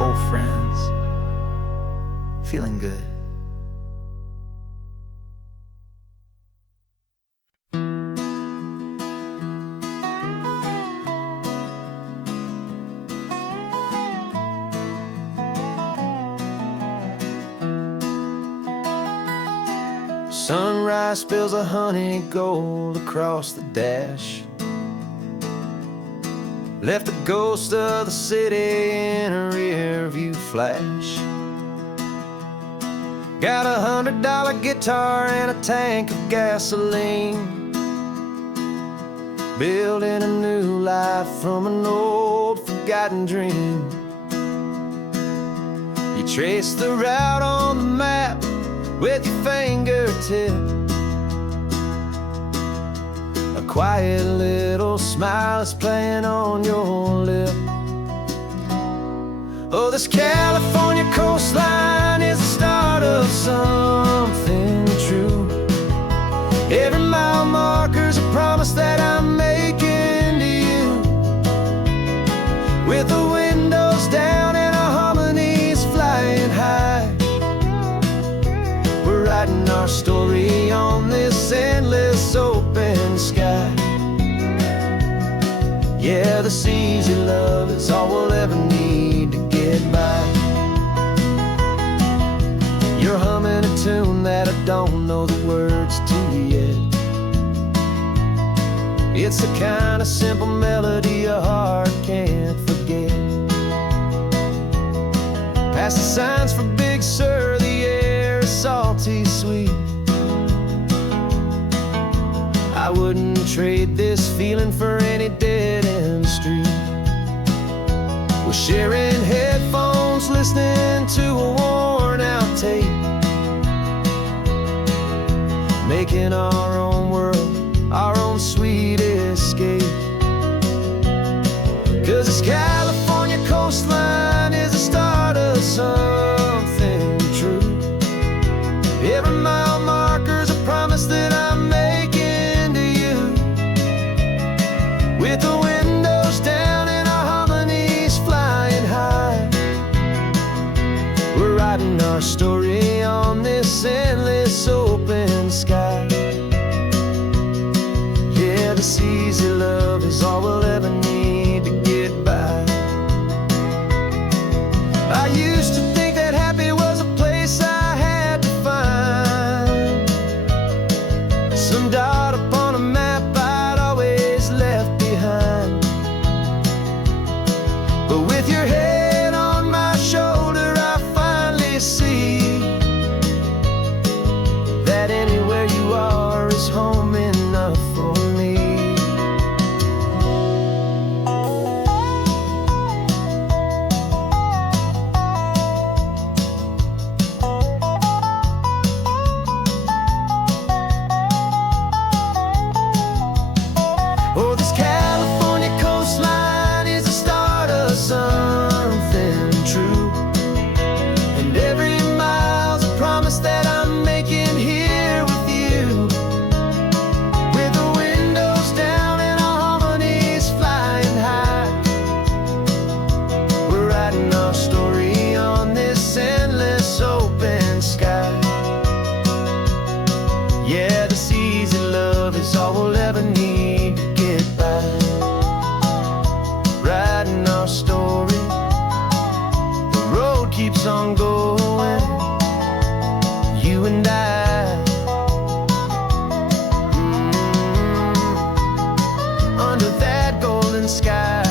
old friends, feeling good. Sunrise spills a honey gold across the dash, left the ghost of the city in a rear view flash. Got a $100 guitar and a tank of gasoline, building a new life from an old forgotten dream. You trace the route on the map with your fingertip, a quiet little smile is playing on your lip. Oh, this California coastline is the start of something true. Every mile marker's a promise that I'm making to you, with the windows down and our harmonies flying high. We're writing our story on this endless open sky. Yeah, this easy love is all we'll ever need to get by. You're humming a tune that I don't know the words to yet. It's the kind of simple melody your heart can't forget. Past the signs for Big Sur, the air is salty sweet. I wouldn't trade this feeling for any dead-end street. We're sharing headphones, listening to a worn-out tape, making our own world, our own sweet escape. 'Cause this California coastline is the start of something true. Every mile marker's a promise that I'm making to you. With the windows down and our harmonies flying high, we're writing our story on this endless open sky. Yeah, this easy love is all we'll ever need to get by. I used to think that happy was a place I had to find, some dot upon a map I'd always left behind. But with your head on my shoulder, I finally see that anywhere you are is home enough for me. Oh, this California coastline is the start of something true. And every mile's a promise that I'm making here with you. With the windows down and our harmonies flying high, we're writing our story on this endless open sky. Yeah, this easy love is all we'll ever need to get by. Writing our story, the road keeps on going, you and I. Under that golden sky.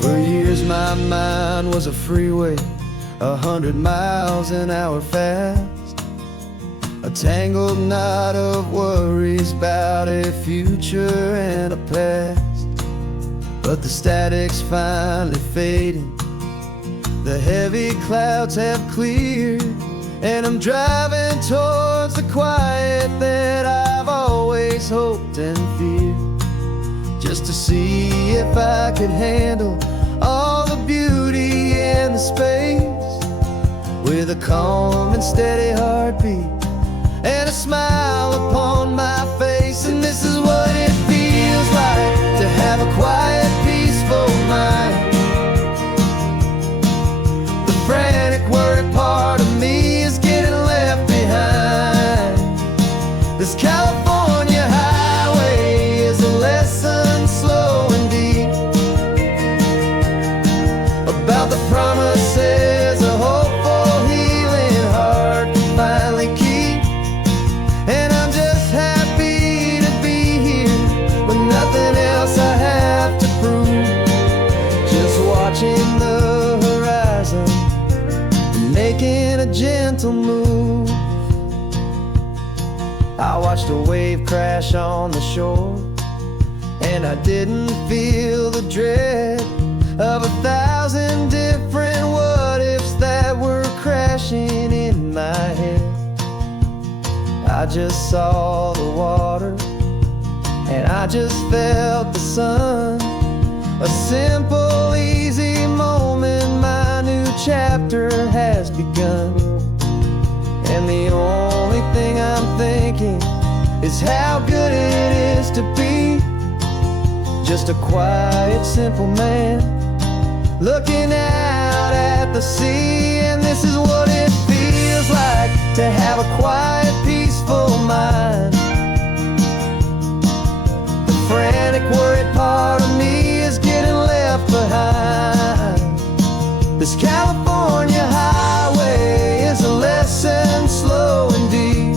For years my mind was a freeway, 100 miles an hour fast, a tangled knot of worries about a future and a past. But the static's finally fading, the heavy clouds have cleared, and I'm driving towards the quiet that I've always hoped and feared, just to see if I could handle all the beauty and the space, with a calm and steady heartbeat and a smile upon my face. And this is what it feels like to have a quiet, peaceful mind. The frantic, worried part of me is getting left behind. This California highway is a lesson slow and deep about the promises a hopeful, healing heart can finally keep. And I'm just happy to be here with nothing else I have to prove, just watching the horizon and making a gentle move. I watched a wave crash on the shore, and I didn't feel the dread of 1,000 different what-ifs that were crashing in my head. I just saw the water, and I just felt the sun. A simple, easy moment, my new chapter has begun. And the only thing I'm thinking is how good it is to be just a quiet, simple man looking out at the sea. And this is what it feels like to have a quiet, peaceful mind. The frantic, worried part of me is getting left behind. This California highway is a lesson slow and deep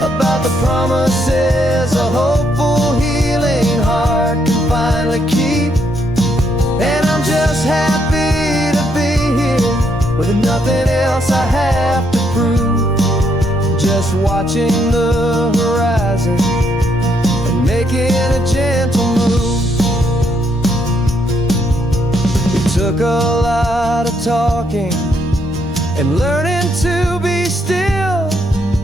about the promises a hopeful, healing heart can finally keep. And I'm just happy to be here with nothing else I have to prove. Just watching the horizon and making a gentle move. It took a lot of talking and learning to be still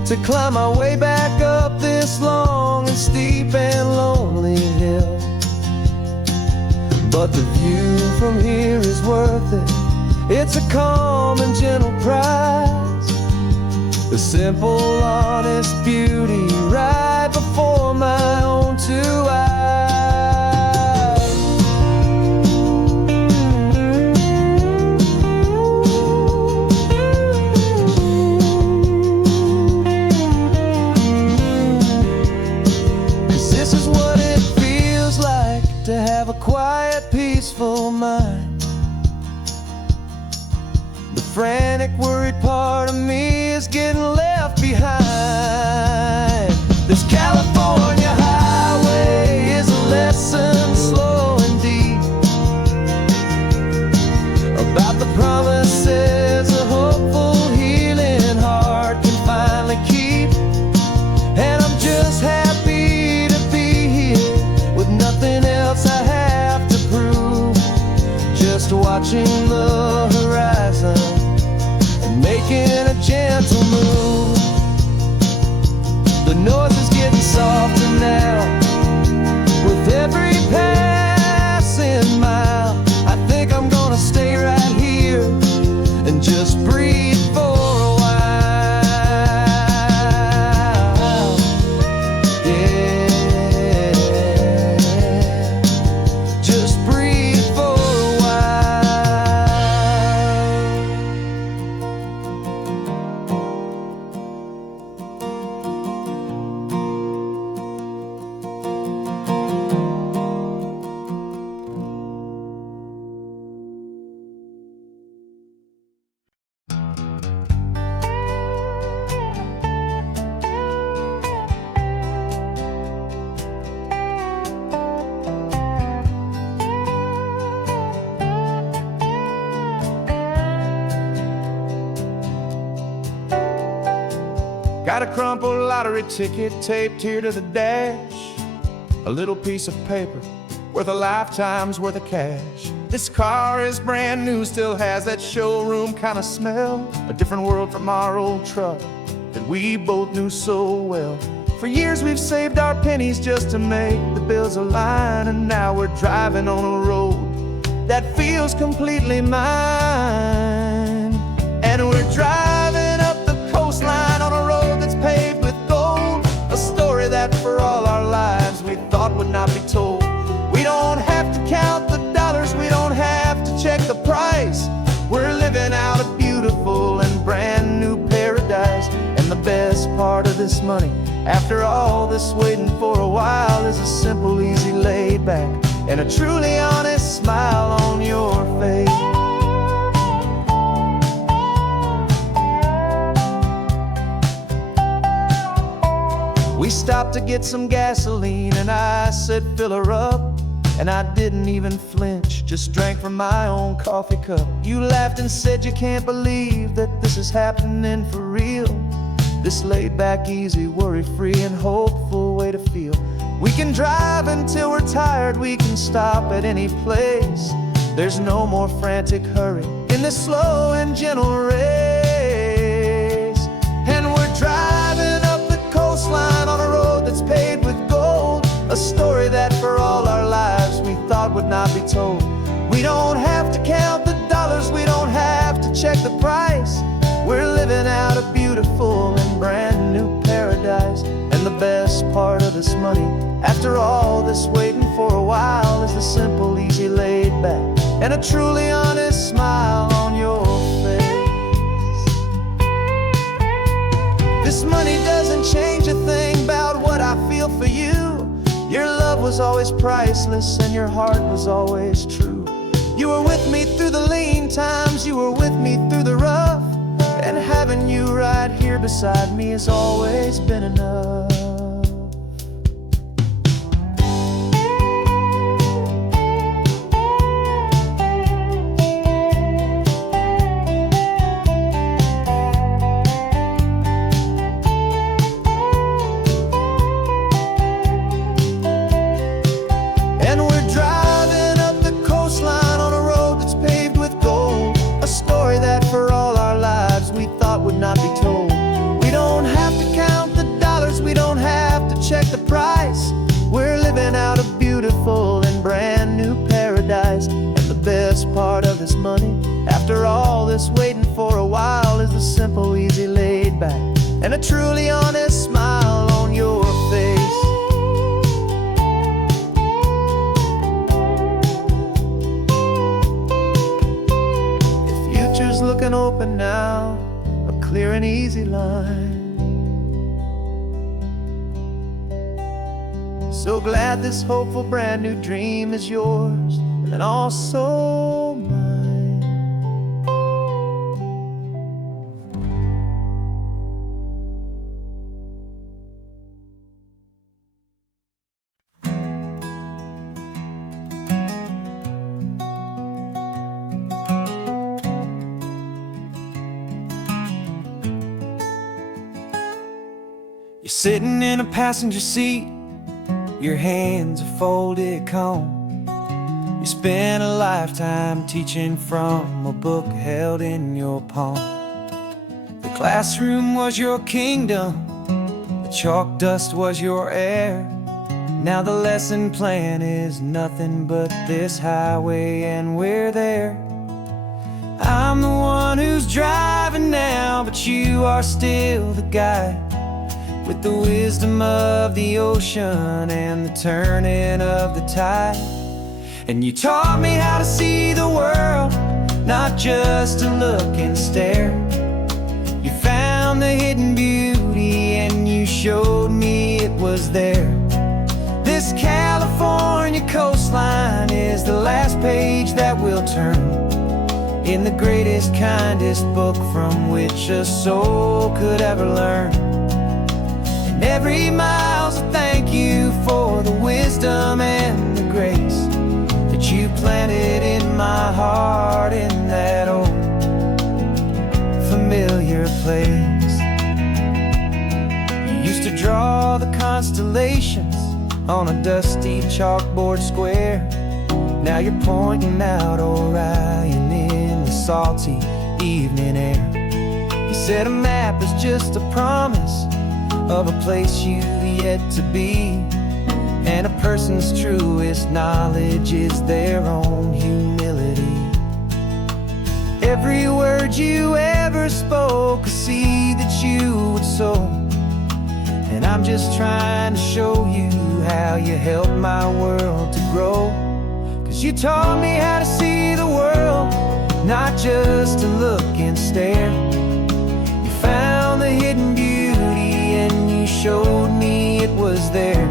to climb my way back up this long and steep and lonely hill. But the view from here is worth it. It's a calm and gentle prize. The simple, honest beauty right before my own two eyes. This is what it feels like to have a quiet, peaceful mind. The frantic, worried part of me is getting left behind. This California highway is a lesson slow and deep about the promises a hopeful, healing heart can finally keep. And I'm just happy to be here with nothing else I have to prove. Just watching the horizon and making a gentle move. The noise is getting softer now with every passing mile. I think I'm gonna stay right here and just breathe for a while. Yeah, just breathe for a got a crumpled lottery ticket taped here to the dash. A little piece of paper worth a lifetime's worth of cash. This car is brand new, still has that showroom kind of smell. A different world from our old truck that we both knew so well. For years we've saved our pennies just to make the bills align. And now we're driving on a road that feels completely mine. And we're driving up the coastline on a road that's paved with gold. A story that for all our lives we thought would not be told. We don't have to count the dollars, we don't have to check the price. We're living out a beautiful and brand new paradise. And the best part of this money, after all this waiting for a while, is a simple, easy, laid back and a truly honest smile on your face. We stopped to get some gasoline and I said fill her up. And I didn't even flinch, just drank from my own coffee cup. You laughed and said you can't believe that this is happening for real. This laid back, easy, worry-free and hopeful way to feel. We can drive until we're tired, we can stop at any place. There's no more frantic hurry in this slow and gentle race. And we're driving up the coastline on a road that's paved with gold. A story that for all our lives we thought would not be told. We don't have to count the dollars, we don't have to check the price. We're living out a beautiful and brand new paradise. And the best part of this money, after all this waiting for a while, is the simple, easy, laid back and a truly honest smile on your face. This money doesn't change a thing about what I feel for you. Your love was always priceless and your heart was always true. You were with me through the lean times, you were with me through the rough, and having you right here beside me has always been enough. Not be told. We don't have to count the dollars, we don't have to check the price. We're living out a beautiful and brand new paradise. And the best part of this money, after all this waiting for a while, is the simple, easy, laid back, and a truly honest smile on your face. The future's looking open now, clear and easy line. So glad this hopeful brand new dream is yours and also mine. You're sitting in a passenger seat, your hands are folded calm. You spent a lifetime teaching from a book held in your palm. The classroom was your kingdom, the chalk dust was your air. Now the lesson plan is nothing but this highway and we're there. I'm the one who's driving now, but you are still the guide, with the wisdom of the ocean and the turning of the tide. And you taught me how to see the world, not just to look and stare. You found the hidden beauty and you showed me it was there. This California coastline is the last page that we'll turn in the greatest, kindest book from which a soul could ever learn. Every mile's a thank you for the wisdom and the grace that you planted in my heart in that old familiar place. You used to draw the constellations on a dusty chalkboard square. Now you're pointing out Orion in the salty evening air. You said a map is just a promise of a place you've yet to be, and a person's truest knowledge is their own humility. Every word you ever spoke, a seed that you would sow, and I'm just trying to show you how you helped my world to grow. 'Cause you taught me how to see the world, not just to look and stare. You found the hidden beauty and you showed me it was there.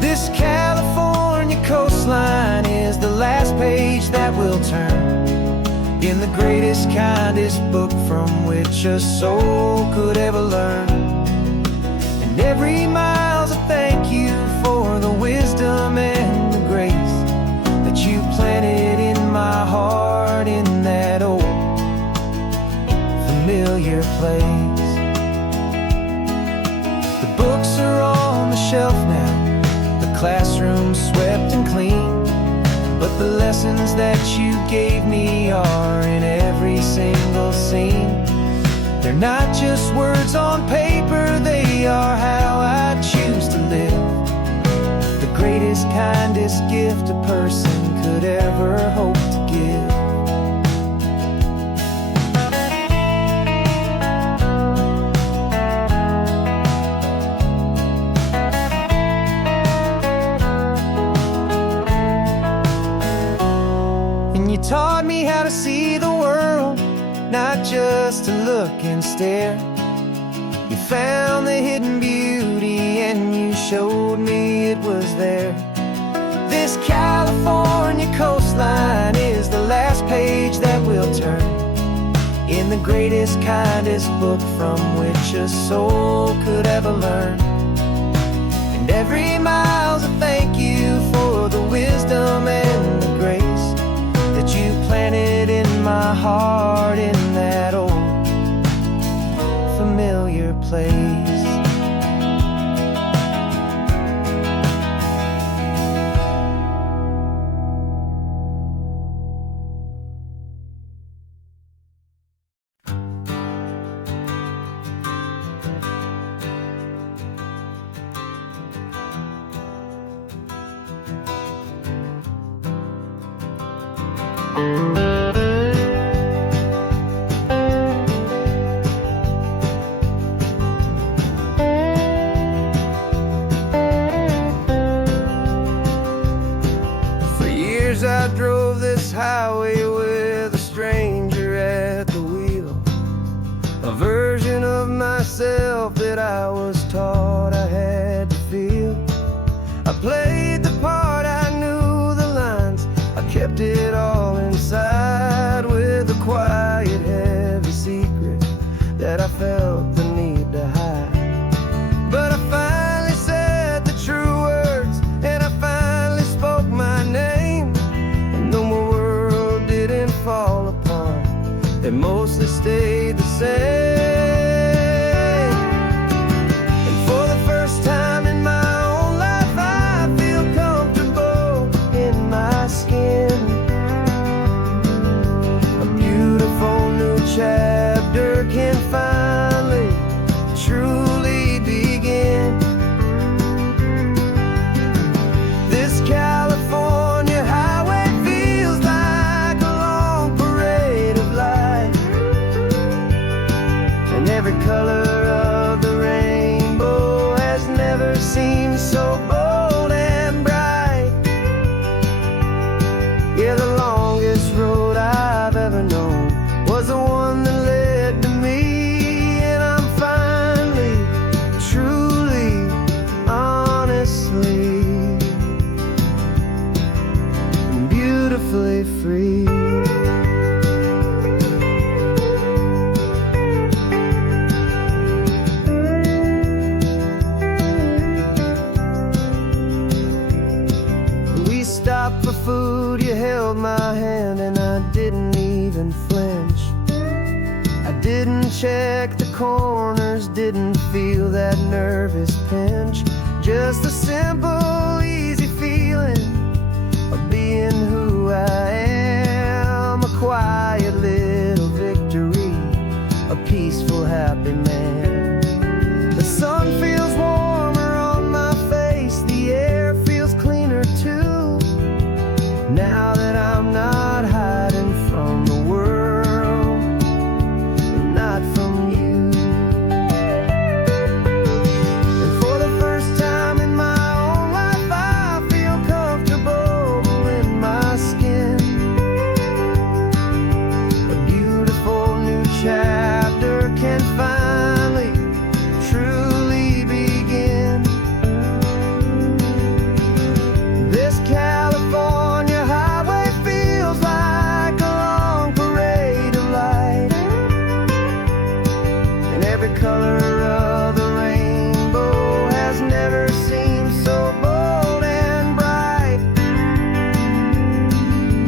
This California coastline is the last page that we'll turn in the greatest, kindest book from which a soul could ever learn. And every mile's a thank you for the wisdom and the grace that you planted in my heart in that old familiar place. Books are on the shelf now, the classroom swept and clean, but the lessons that you gave me are in every single scene. They're not just words on paper, they are how I choose to live. The greatest, kindest gift a person could ever hope to give. Taught me how to see the world, not just to look and stare. You found the hidden beauty and you showed me it was there. This California coastline is the last page that we'll turn in the greatest, kindest book from which a soul could ever learn. And every mile's a thank you for the wisdom and the grace that you planted in my heart in that old familiar place. For years I drove this highway with a stranger at the wheel, a version of myself that I was taught I had to feel. I played the part, I knew the lines, I kept it all inside with a quiet, heavy secret that I felt the need to hide. But I finally said the true words, and I finally spoke my name. And though my world didn't fall apart, it mostly stayed the same. And for the first time in my own life, I feel comfortable in my skin. A beautiful new chapter can finally truly begin. This California highway feels like a long parade of light, and every color of the rainbow has never seemed so bold and bright. Yeah, the longest road I've ever known was the one that led to me, and I'm finally, truly, honestly, beautifully free. We stopped for food, you held my hand, and I didn't even flinch. I didn't check the corners, didn't feel that nervous pinch. Just a simple, easy feeling of being who I am. A quiet little victory, a peaceful, happy man. The sun feels warmer on my face, the air feels cleaner too, now that I'm not hiding from the world and not from you. And for the first time in my own life, I feel comfortable in my skin. A beautiful new chapter can finally truly begin. This California highway feels like a long parade of light, and every color of the rainbow has never seemed so bold and bright.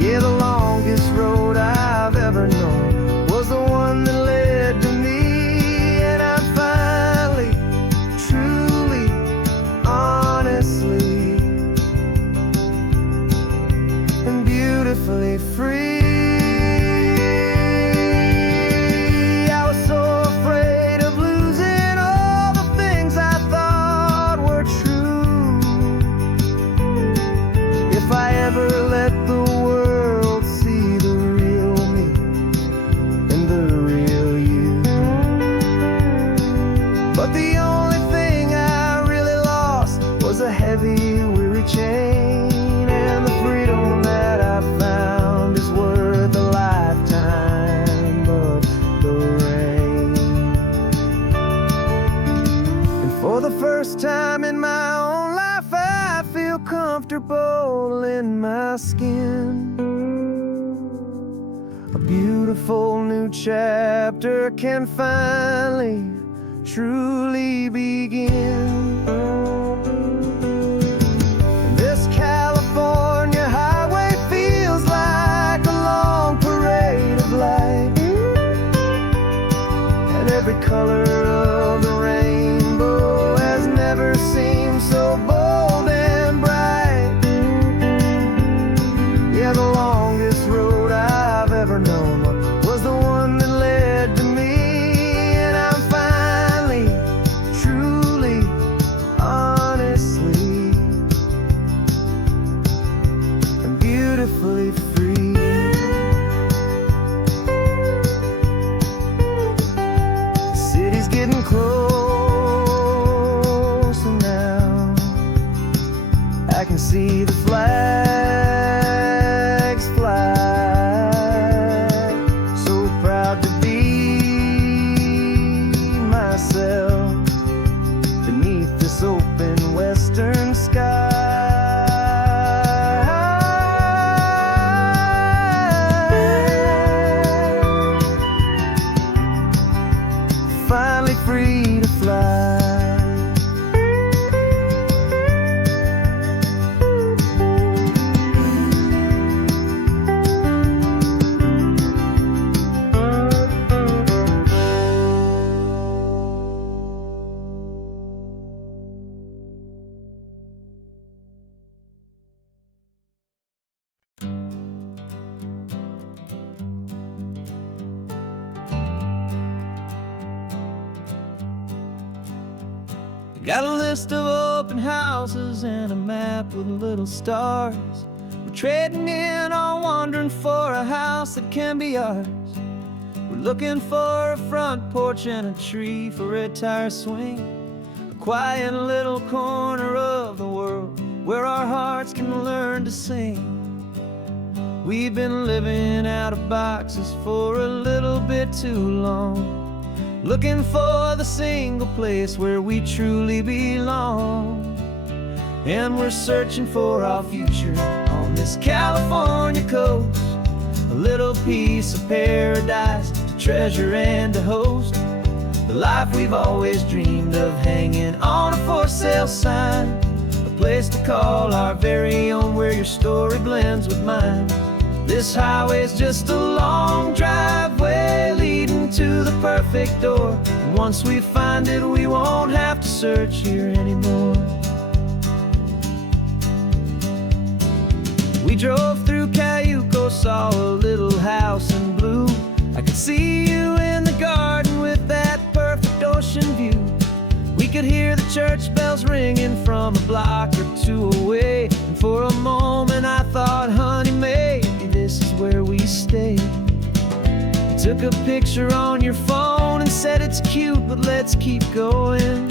Yeah, the longest road I've ever known was the one that led to me, and I'm finally, truly, honestly, and beautifully free. I was so afraid of losing all the things I thought were true. If I ever let the world see the real me and the real you. But the only thing I really lost was a heavy, weary chain, and the freedom that I found is worth a lifetime of the rain. the first time in my own life, I feel comfortable in my skin. A beautiful new chapter can finally, truly begin. This California highway feels like a long parade of light, and every color of the rainbow has never seemed so bold and bright. Yeah, the longest road I've ever known was the one that led to me, and I'm finally, truly, honestly, and beautifully free. The city's getting closer now. I can see the flags fly. So proud to be myself beneath this open western sky. Finally free to fly. Got a list of open houses and a map with little stars. We're trading in or wandering for a house that can be ours. We're looking for a front porch and a tree for a tire swing, a quiet little corner of the world where our hearts can learn to sing. We've been living out of boxes for a little bit too long, looking for the single place where we truly belong. And we're searching for our future on this California coast, a little piece of paradise to treasure and to host, the life we've always dreamed of hanging on a for sale sign, a place to call our very own where your story blends with mine. This highway's just a long driveway leading to the perfect door, and once we find it, we won't have to search here anymore. We drove through Cayuco, saw a little house in blue. I could see you in the garden with that perfect ocean view. We could hear the church bells ringing from a block or two away, and for a moment I thought, honey, maybe this is where we stay. You took a picture on your phone and said it's cute, but let's keep going.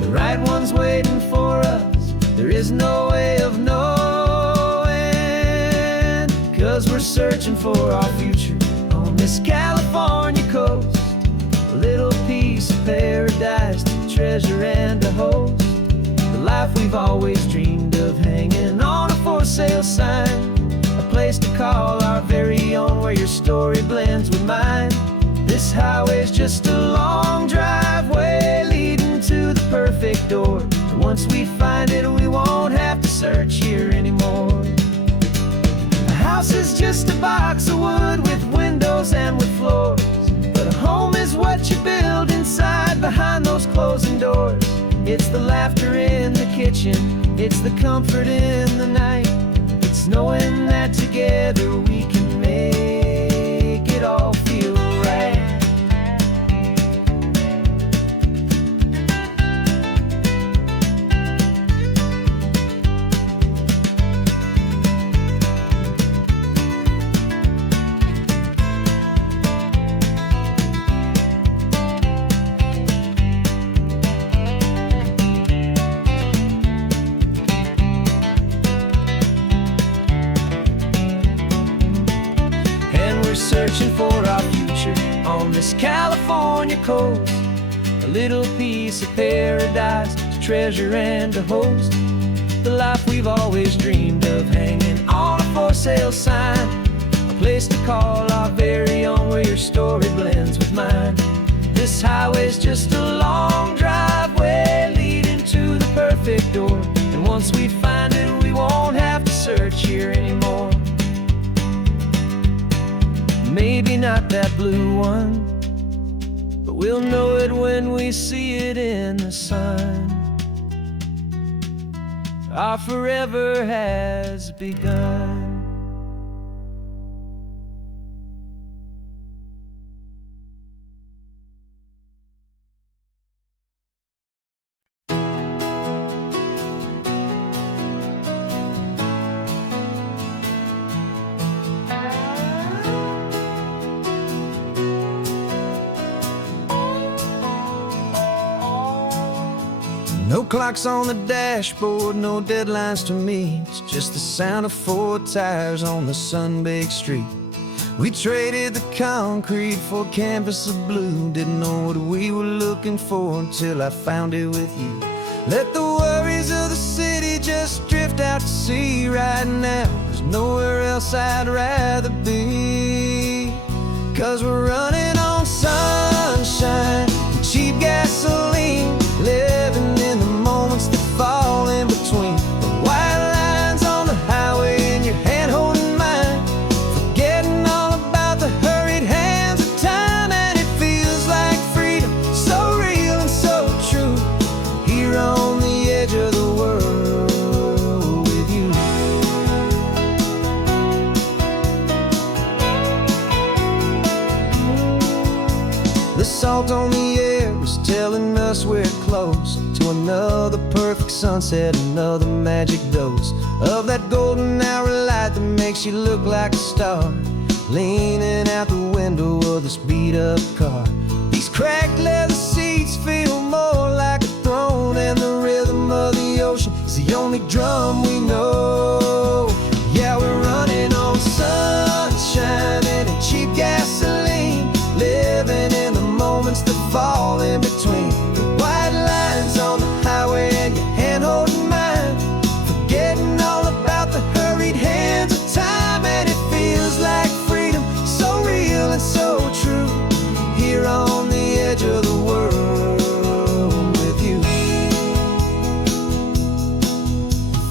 The right one's waiting for us, there is no way of knowing, 'cause we're searching for our future on this California coast, a little piece of paradise to treasure and to host, the life we've always dreamed of hanging on a for sale sign, a place to call our very own where your story blends with mine. This highway's just a long driveway leading to the perfect door, and once we find it, we won't have to search here anymore. A house is just a box of wood with windows and with floors, but a home is what you build inside behind those closing doors. It's the laughter in the kitchen, it's the comfort in the night, it's knowing that together we can make it all feel right. Searching for our future on this California coast, a little piece of paradise to treasure and to host. The life we've always dreamed of, hanging on a for sale sign. A place to call our very own, where your story blends with mine. This highway's just a long driveway leading to the perfect door. And once we find it, we won't have to search here anymore. Maybe not that blue one, but we'll know it when we see it in the sun. Our forever has begun. No clocks on the dashboard, no deadlines to meet. It's just the sound of 4 tires on the sun-baked street. We traded the concrete for a canvas of blue. Didn't know what we were looking for until I found it with you. Let the worries of the city just drift out to sea right now. There's nowhere else I'd rather be. 'Cause we're running on sunshine and cheap gasoline, living in the moments that fall in between. The white lines on the highway and your hand holding mine, forgetting all about the hurried hands of time. And it feels like freedom, so real and so true, here on the edge of the world with you. The salt on the air is telling us we're close to another perfect sunset, another magic dose of that golden hour light that makes you look like a star, leaning out the window of this beat-up car. These cracked leather seats feel more like a throne, and the rhythm of the ocean is the only drum we know. Yeah, we're running on sunshine and cheap gasoline, living in the moments that fall in between. The white lines on the highway and your hand holding mine, forgetting all about the hurried hands of time. And it feels like freedom, so real and so true, here on the edge of the world with you.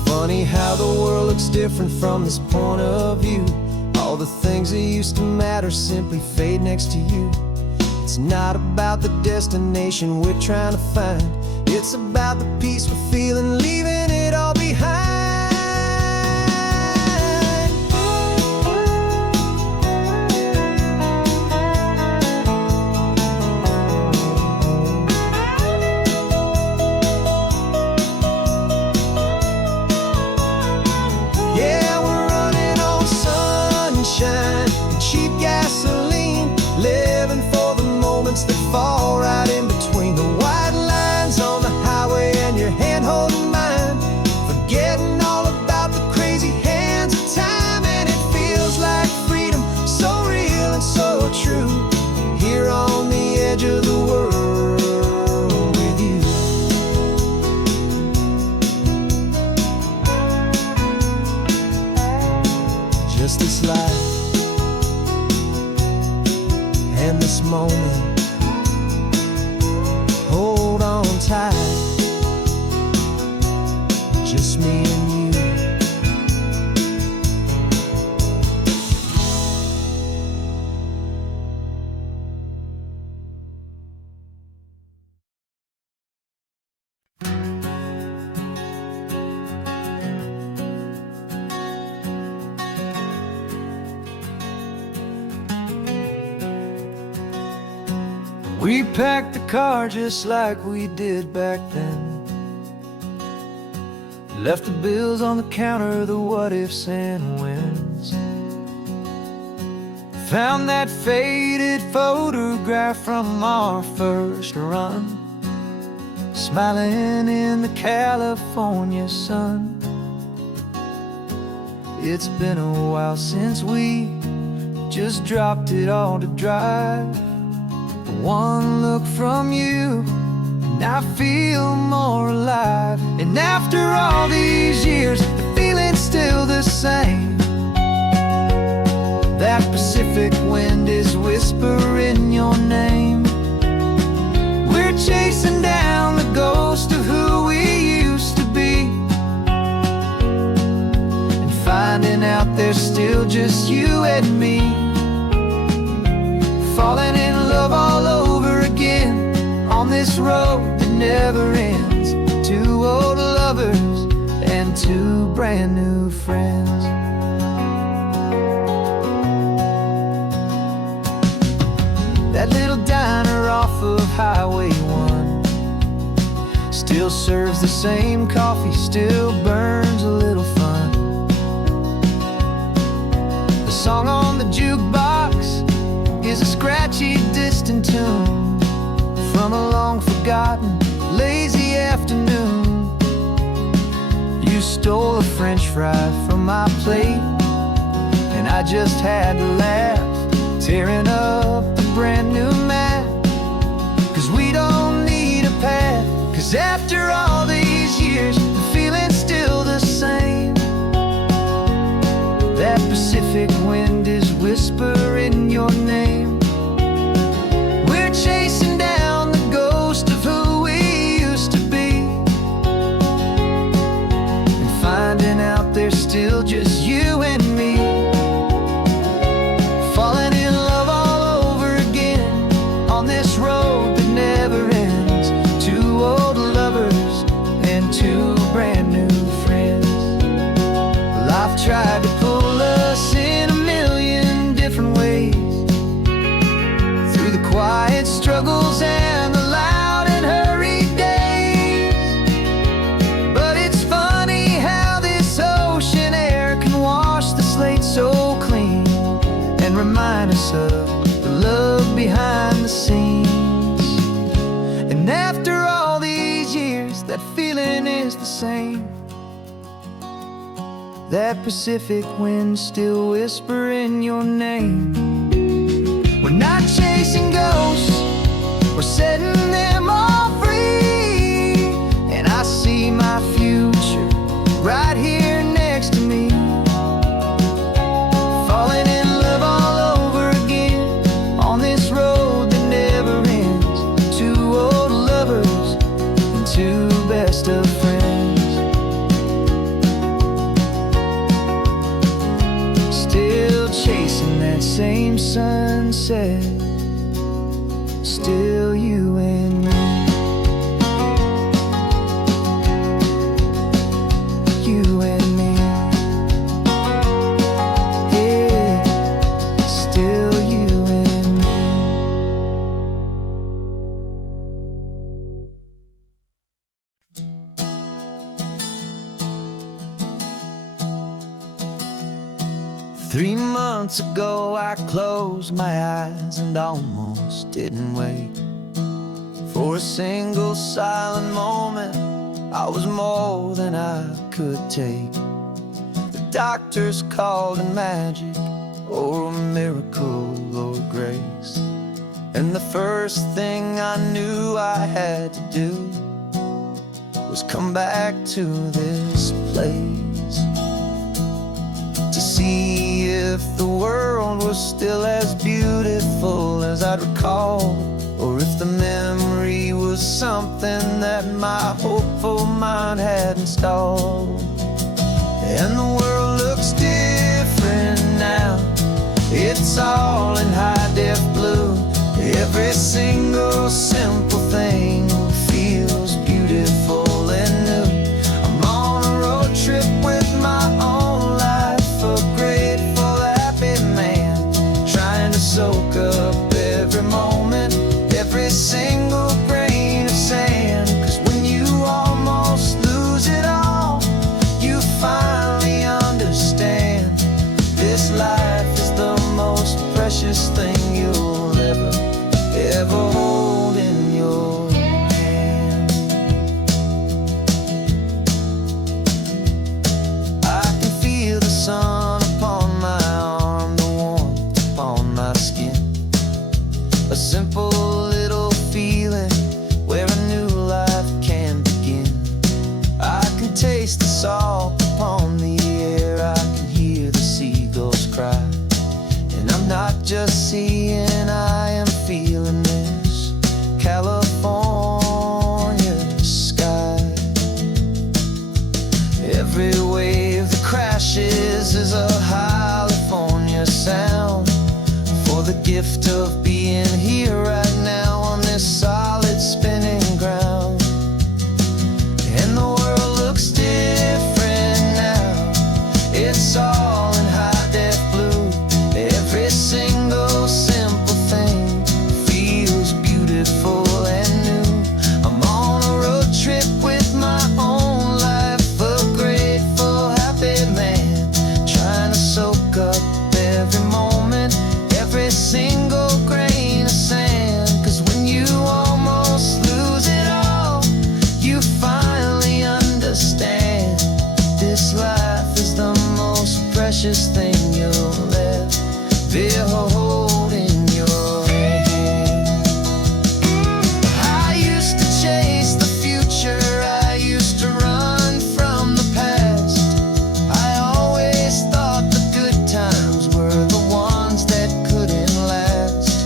Funny how the world looks different from this point of view. All the things that used to matter simply fade next to you. It's not about the destination we're trying to find, it's about the peace we're feeling, leaving it all behind. Yeah, we're running on sunshine and cheap gasoline, living for the moments that fall right in between. The white lines on the highway and your hand holding mine, forgetting all about the crazy hands of time. And it feels like freedom, so real and so true, here on the edge of the world with you. Just this life and this moment, hold on tight, just me and you. We packed the car just like we did back then, left the bills on the counter, the what-ifs and whens. Found that faded photograph from our first run, smiling in the California sun. It's been a while since we just dropped it all to drive. One look from you I feel more alive. And after all these years, the feeling's still the same. That Pacific wind is whispering your name. We're chasing down the ghost of who we used to be, and finding out there's still just you and me. Falling in love all over again on this road that never ends. Two old lovers and two brand new friends. That little diner off of Highway 1 still serves the same coffee, still burns a little fun. The song on the jukebox is a scratchy, distant tune from a long-forgotten, lazy afternoon. You stole a French fry from my plate, and I just had to laugh, tearing up the brand new map. 'Cause we don't need a path, 'cause after all these years, the feeling's still the same. That Pacific wind is whispering your name. We're chasing down the ghost of who we used to be, and finding out there's still just you and me. Falling in love all over again on this road that never ends. Two old lovers and two brand new friends. Life tried to pull us in a million different ways, through the quiet struggles and the loud and hurried days. But it's funny how this ocean air can wash the slate so clean, and remind us of the love behind the scenes. And after all these years, that feeling is the same. That Pacific wind still whispering your name. We're not chasing ghosts, we're setting them all free. And I see my future right here next to me. Falling in love all over again on this road that never ends. Two old lovers and two best of friends. Still chasing that same sunset, still you and me. You and me. Yeah, still you and me. Three months ago I closed my eyes and almost didn't wake. For a single silent moment, I was more than I could take. The doctors called it magic, or a miracle, or grace. And the first thing I knew I had to do was come back to this place, to see if the world was still as beautiful as I'd recall, or if the memory was something that my hopeful mind had installed. And the world looks different now, it's all in high-def blue. Every single simple thing feels beautiful and new. I'm on a road trip with my own life, a grateful, happy man, trying to soak up every moment, every single grain of sand. 'Cause when you almost lose it all, you finally understand this life is the most precious thing you'll ever hold in your precious thing you'll ever hold in your hand. I used to chase the future, I used to run from the past. I always thought the good times were the ones that couldn't last.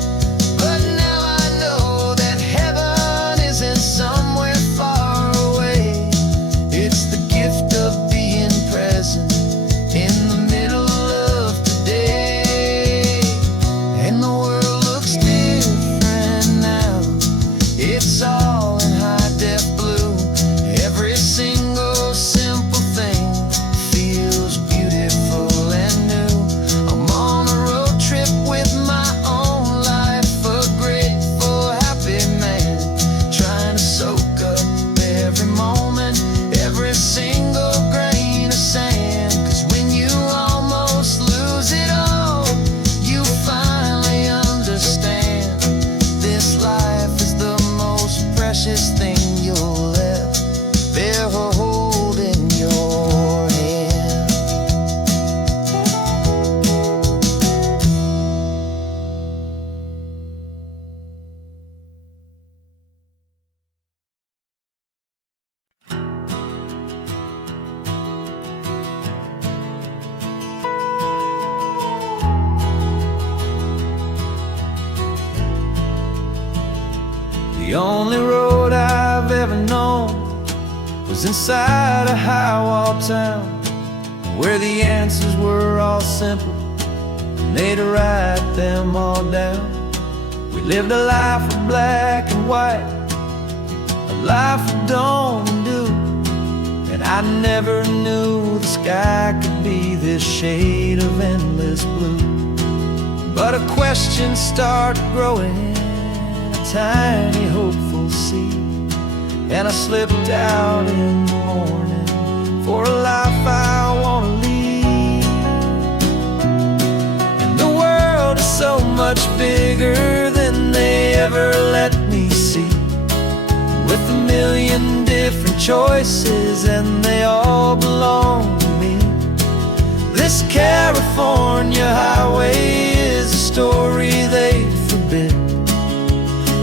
But now I know that heaven isn't somewhere far away. It's the gift of being present in the middle of today. And the world looks different now. It's all in high-def blue. Every single simple thing feels beautiful and new. I'm on a road trip with my own life, a grateful, happy man, trying to soak up every moment, every single grain of sand. 'Cause when you almost lose it all, you finally understand this life is the most precious thing you'll ever hold in your hand. The only road I've ever known was inside a high-wall town, where the answers were all simple and they'd write them all down. We lived a life of black and white, a life of dawn and dew, and I never knew the sky could be this shade of endless blue. But a question started growing, a tiny hopeful seed, and I slipped out in the morning for a life I want to lead. And the world is so much bigger than they ever let me see, with a million different choices and they all belong to me. This California highway is a story they forbid,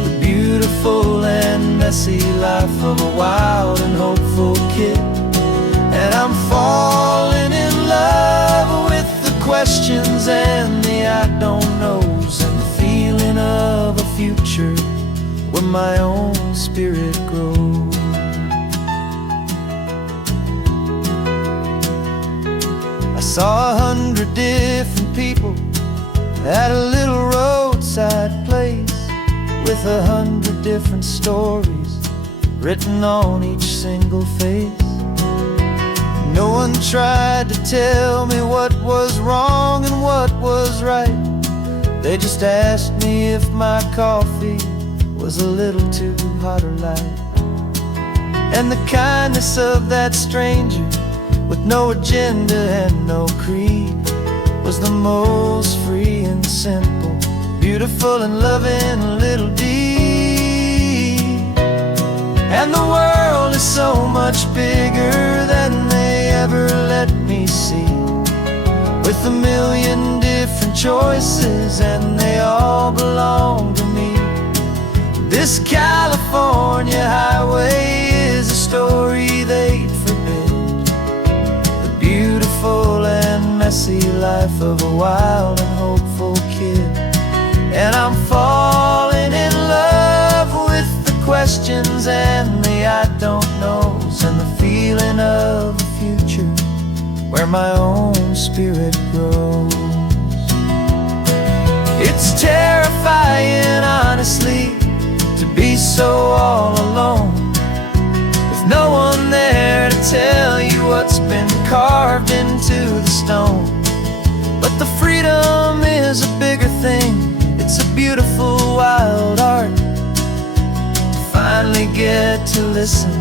the beautiful and messy life of a wild and hopeful kid. And I'm falling in love with the questions and the I don't knows, and the feeling of a future where my own spirit grows. I saw 100 different people at a little roadside place, with 100 different stories written on each single face. No one tried to tell me what was wrong and what was right. They just asked me if my coffee was a little too hot or light. And the kindness of that stranger, with no agenda and no creed, was the most free and simple, beautiful and loving little deed. And the world is so much bigger than they ever let me see, with a million different choices and they all belong to me. This California highway is a story they'd forbid, the beautiful and messy life of a wild and hopeful kid. And I'm falling in love with the questions and the I don't knows, and the feeling of a future where my own spirit grows. It's terrifying, honestly, to be so all alone, with no one there to tell you what's been carved into the stone. But the freedom is a bigger thing, it's a beautiful wild art, to finally get to listen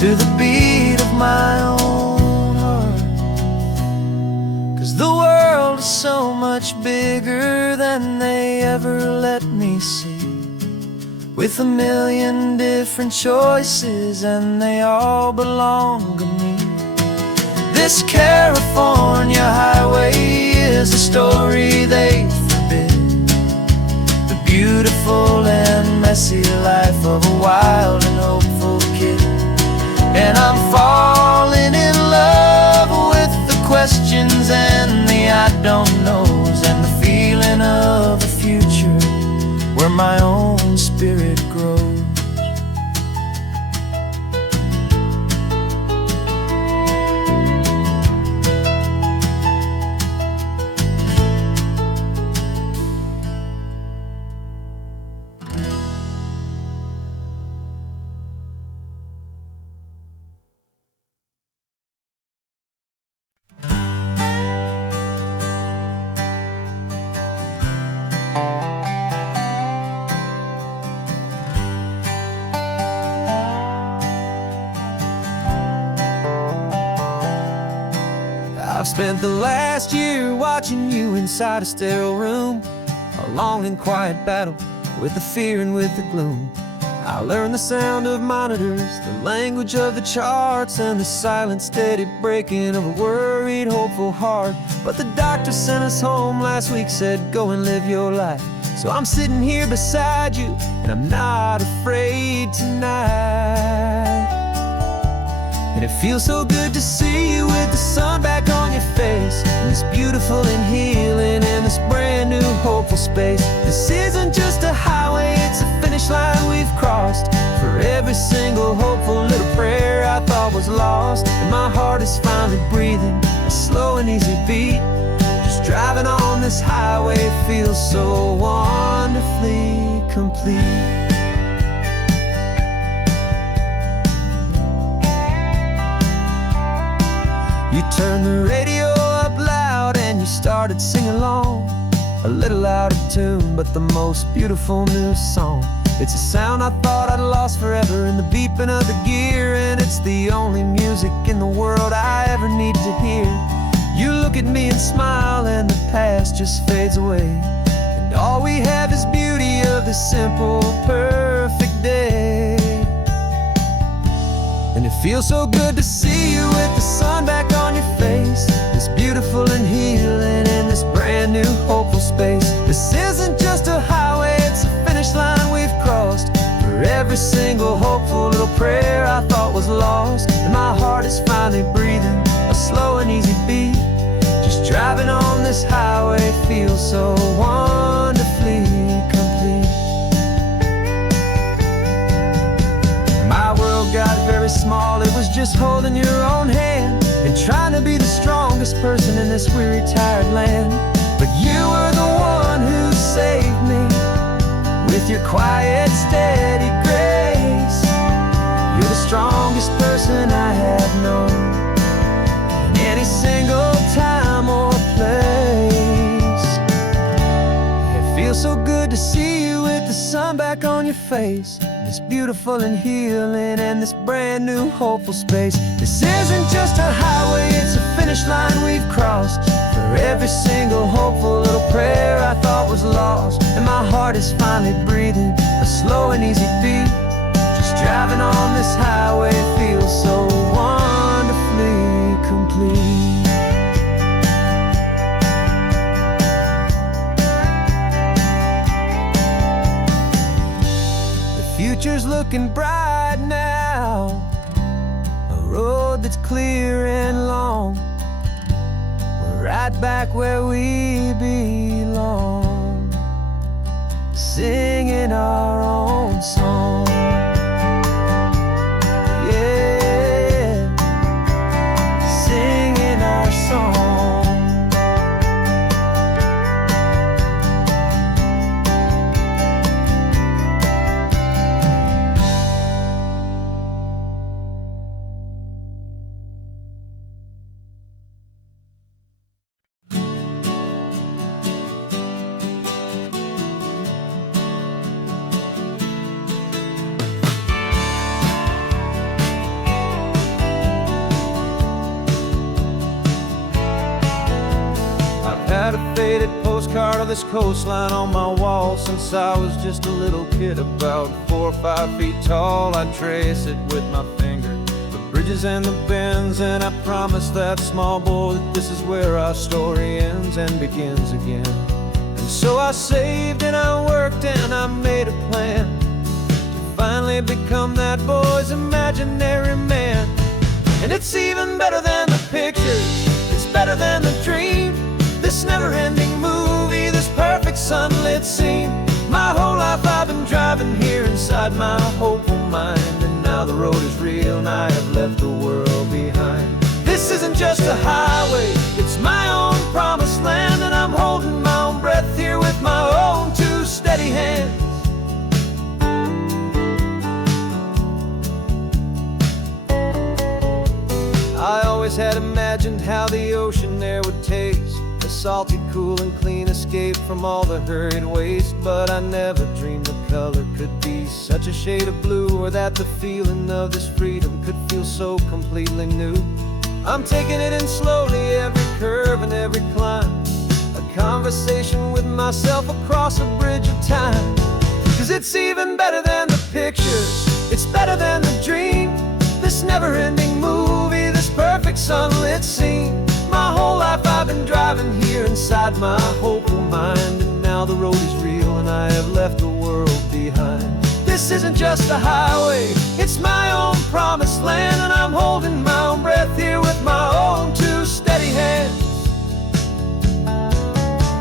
to the beat of my own heart. 'Cause the world is so much bigger than they ever let me see, with a million different choices and they all belong to me. This California highway is a story they forbid, the beautiful and messy life of a wild and hopeful kid. And I'm falling in love with the questions and the I don't knows, and the feeling of a future where my own spirit grows. I've spent the last year watching you inside a sterile room, a long and quiet battle with the fear and with the gloom. I learned the sound of monitors, the language of the charts, and the silent, steady breaking of a worried, hopeful heart. But the doctor sent us home last week, said go and live your life. So I'm sitting here beside you, and I'm not afraid tonight. And it feels so good to see you with the sun back on your face, and this beautiful and healing in this brand new hopeful space. This isn't just a highway, it's a finish line we've crossed. For every single hopeful little prayer I thought was lost, and my heart is finally breathing a slow and easy beat. Just driving on this highway feels so wonderfully complete. You turned the radio up loud and you started singing along, a little out of tune, but the most beautiful new song. It's a sound I thought I'd lost forever in the beeping of the gear, and it's the only music in the world I ever need to hear. You look at me and smile, and the past just fades away, and all we have is beauty of this simple, perfect day. And it feels so good to see you with the sun back on your face, this beautiful and healing in this brand new hopeful space. This isn't just a highway, it's a finish line we've crossed. For every single hopeful little prayer I thought was lost, and my heart is finally breathing a slow and easy beat. Just driving on this highway feels so wonderfully complete. My world got very small, it was just holding your own hand and trying to be the strongest person in this weary, tired land. But you were the one who saved me with your quiet, steady grace. You're the strongest person I have known in any single time or place. It feels so good to see you with the sun back on your face, this beautiful and healing and this brand new hopeful space. This isn't just a highway, it's a finish line we've crossed. For every single hopeful little prayer I thought was lost, and my heart is finally breathing a slow and easy beat. Just driving on this highway feels so wonderfully complete. Future's looking bright now, a road that's clear and long. We're right back where we belong, singing our own song. Yeah, singing our song. Had a faded postcard of this coastline on my wall since I was just a little kid, about 4 or 5 feet tall. I'd trace it with my finger, the bridges and the bends, and I promise that small boy that this is where our story ends and begins again. And so I saved and I worked and I made a plan to finally become that boy's imaginary man. And it's even better than the pictures, it's better than the dream, this never-ending movie, this perfect sunlit scene. My whole life I've been driving here inside my hopeful mind, and now the road is real and I have left the world behind. This isn't just a highway, it's my own promised land, and I'm holding my own breath here with my own two steady hands. I always had imagined how the ocean there would taste, a salty, cool and clean escape from all the hurried waste. But I never dreamed the color could be such a shade of blue, or that the feeling of this freedom could feel so completely new. I'm taking it in slowly, every curve and every climb, a conversation with myself across a bridge of time. 'Cause it's even better than the pictures, it's better than the dream, this never-ending movie, this perfect sunlit scene. My whole life I've been driving here inside my hopeful mind, and now the road is real and I have left the world behind. This isn't just a highway, it's my own promised land, and I'm holding my own breath here with my own two steady hands.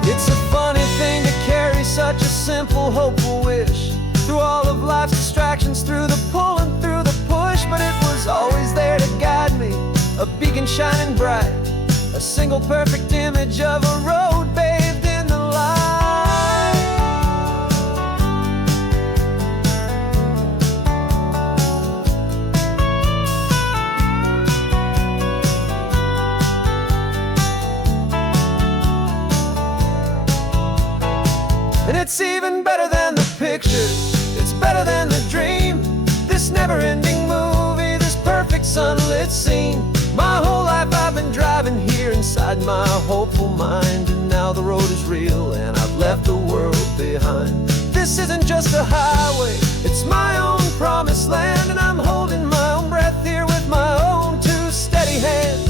It's a funny thing to carry such a simple, hopeful wish through all of life's distractions, through the pull and through the push, but it was always there to guide me, a beacon shining bright, a single perfect image of a road bathed in the light. And it's even better than the pictures, it's better than the dream, this never-ending movie, this perfect sunlit scene. My whole life I've been driving here inside my hopeful mind, and now the road is real and I've left the world behind. This isn't just a highway, it's my own promised land, and I'm holding my own breath here with my own two steady hands.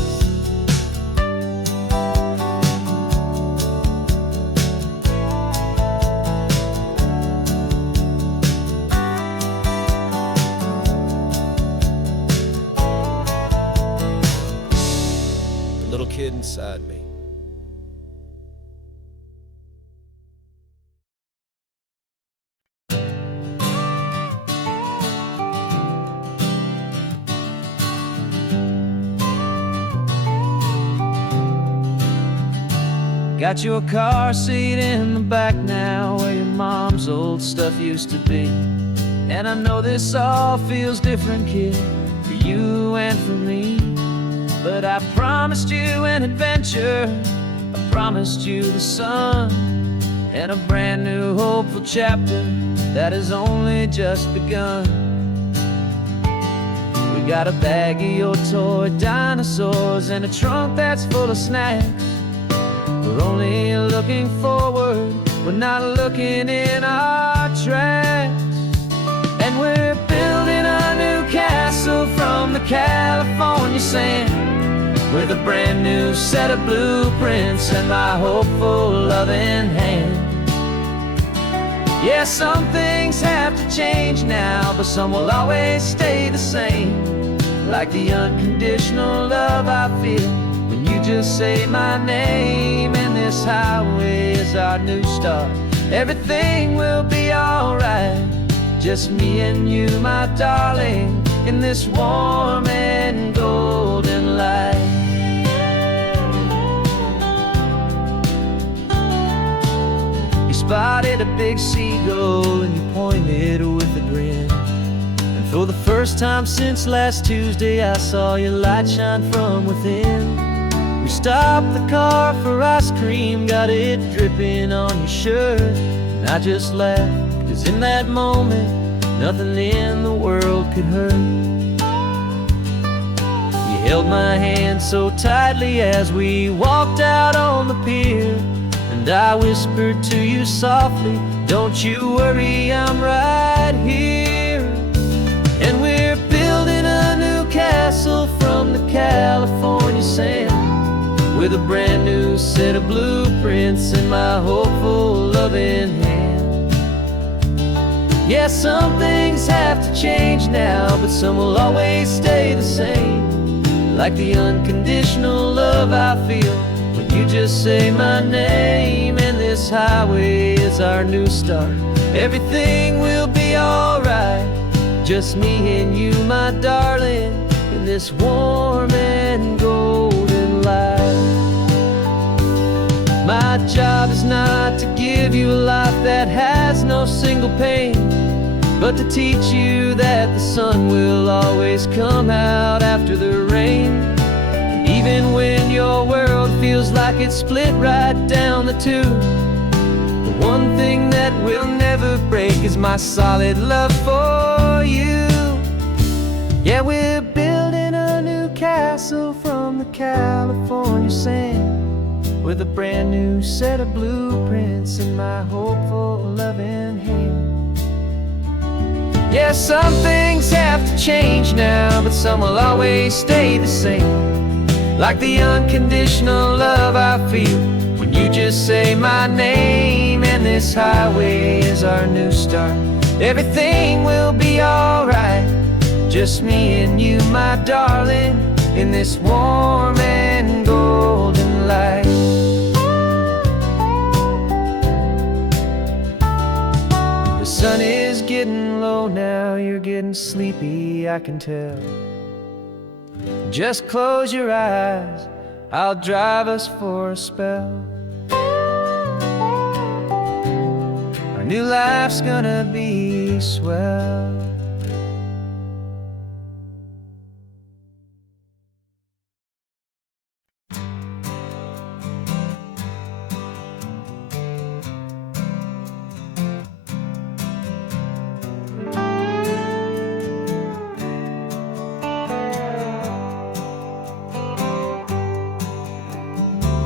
Little kid inside me. Got your car seat in the back now, where your mom's old stuff used to be. And I know this all feels different, kid, for you and for me. But I promised you an adventure, I promised you the sun, and a brand new hopeful chapter that has only just begun. We got a bag of your toy dinosaurs and a trunk that's full of snacks. We're only looking forward, we're not looking in our tracks. And we're building a new castle from the California sand, with a brand new set of blueprints and my hopeful loving hand. Yeah, some things have to change now, but some will always stay the same. Like the unconditional love I feel when you just say my name. And this highway is our new start, everything will be alright. Just me and you, my darling, in this warm and golden light. You spotted a big seagull and you pointed with a grin. And for the first time since last Tuesday, I saw your light shine from within. We stopped the car for ice cream, got it dripping on your shirt. And I just laughed, 'cause in that moment, nothing in the world could hurt. You held my hand so tightly as we walked out on the pier, and I whispered to you softly, don't you worry, I'm right here. And we're building a new castle with a brand new set of blueprints in my hopeful, loving hand. Yeah, some things have to change now, but some will always stay the same. Like the unconditional love I feel when you just say my name. And this highway is our new start. Everything will be alright, just me and you, my darling, in this warm and golden light. My job is not to give you a life that has no single pain, but to teach you that the sun will always come out after the rain. Even when your world feels like it's split right down the two, the one thing that will never break is my solid love for you. Yeah, we're building a new castle from the California sand, with a brand new set of blueprints in my hopeful, loving hand. Yeah, some things have to change now, but some will always stay the same. Like the unconditional love I feel when you just say my name. And this highway is our new start. Everything will be alright, just me and you, my darling, in this warm and golden light. The sun is getting low now, you're getting sleepy, I can tell. Just close your eyes, I'll drive us for a spell. Our new life's gonna be swell.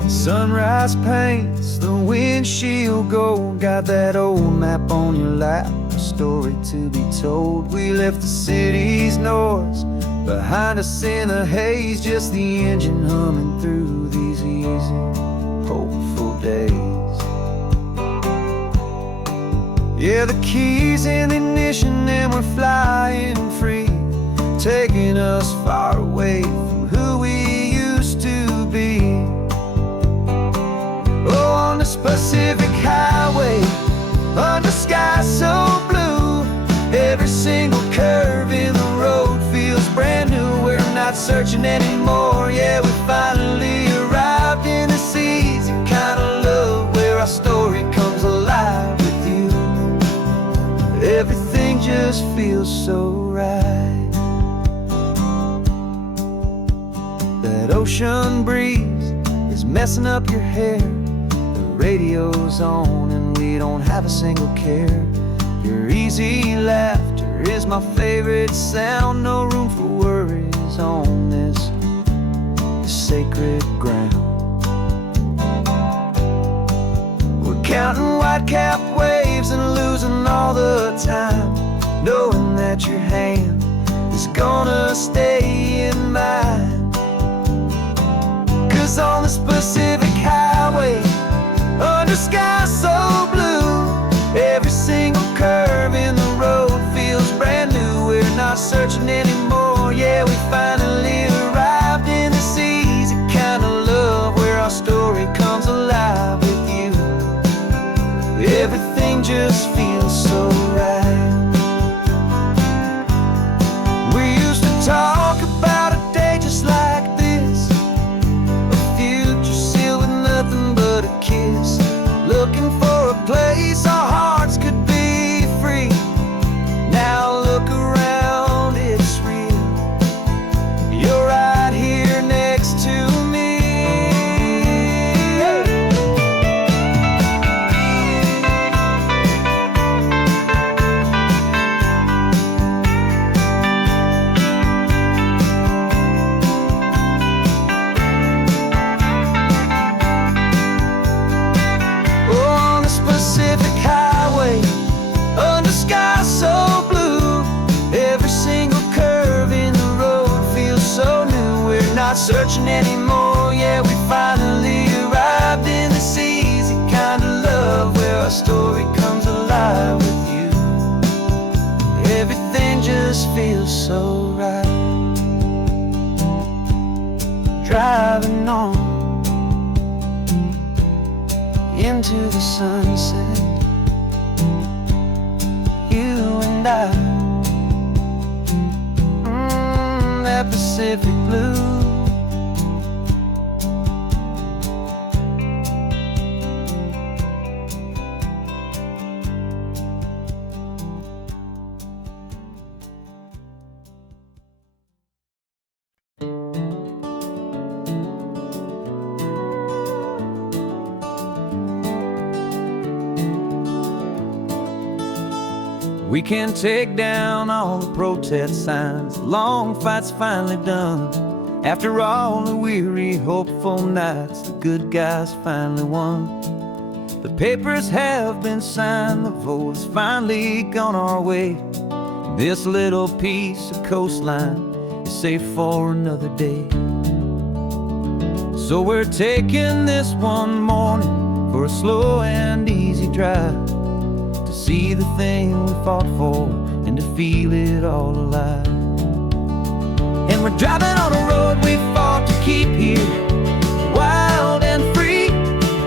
Sunrise paints the windshield gold. Got that old map on your lap, a story to be told. We left the city's noise behind us in the haze, just the engine humming through these easy, hopeful days. Yeah, the keys in the ignition and we're flying free, taking us far away from who we used to be. Oh, on this Pacific highway, under sky so blue, every single curve in the road feels brand new. We're not searching anymore, yeah, we finally arrived in this easy kind of love, where our story comes alive with you. Everything just feels so right. That ocean breeze is messing up your hair, radio's on and we don't have a single care. Your easy laughter is my favorite sound. No room for worries on this sacred ground. We're counting white-capped waves and losing all the time, knowing that your hand is gonna stay in mine. 'Cause on this Pacific highway, under sky so blue, every single curve in the road feels brand new. We're not searching anymore, yeah, we finally arrived in this easy kind of love, where our story comes alive with you. Everything just feels so right. We used to talk about a day just like this, a future sealed with nothing but a kiss, looking for a place our hearts could be free. Now look around, it's real. You're right here next to me. Pacific highway, under sky so blue, every single curve in the road feels so new. We're not searching anymore, yeah, we finally driving on into the sunset, you and I, that Pacific blue. We can take down all the protest signs, long fight's finally done. After all the weary, hopeful nights, the good guys finally won. The papers have been signed, the vote has finally gone our way. This little piece of coastline is safe for another day. So we're taking this one morning for a slow and easy drive, see the thing we fought for and to feel it all alive. And we're driving on a road we fought to keep here, wild and free,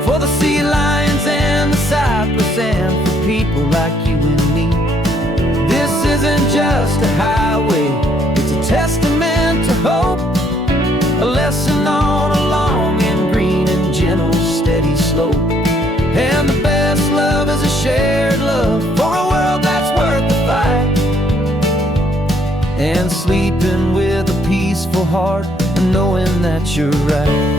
for the sea lions and the cypress and for people like you and me. This isn't just a highway, it's a testament to hope, a lesson on a long and green and gentle steady slope. And the best love is a shared love for a world that's worth the fight, and sleeping with a peaceful heart and knowing that you're right.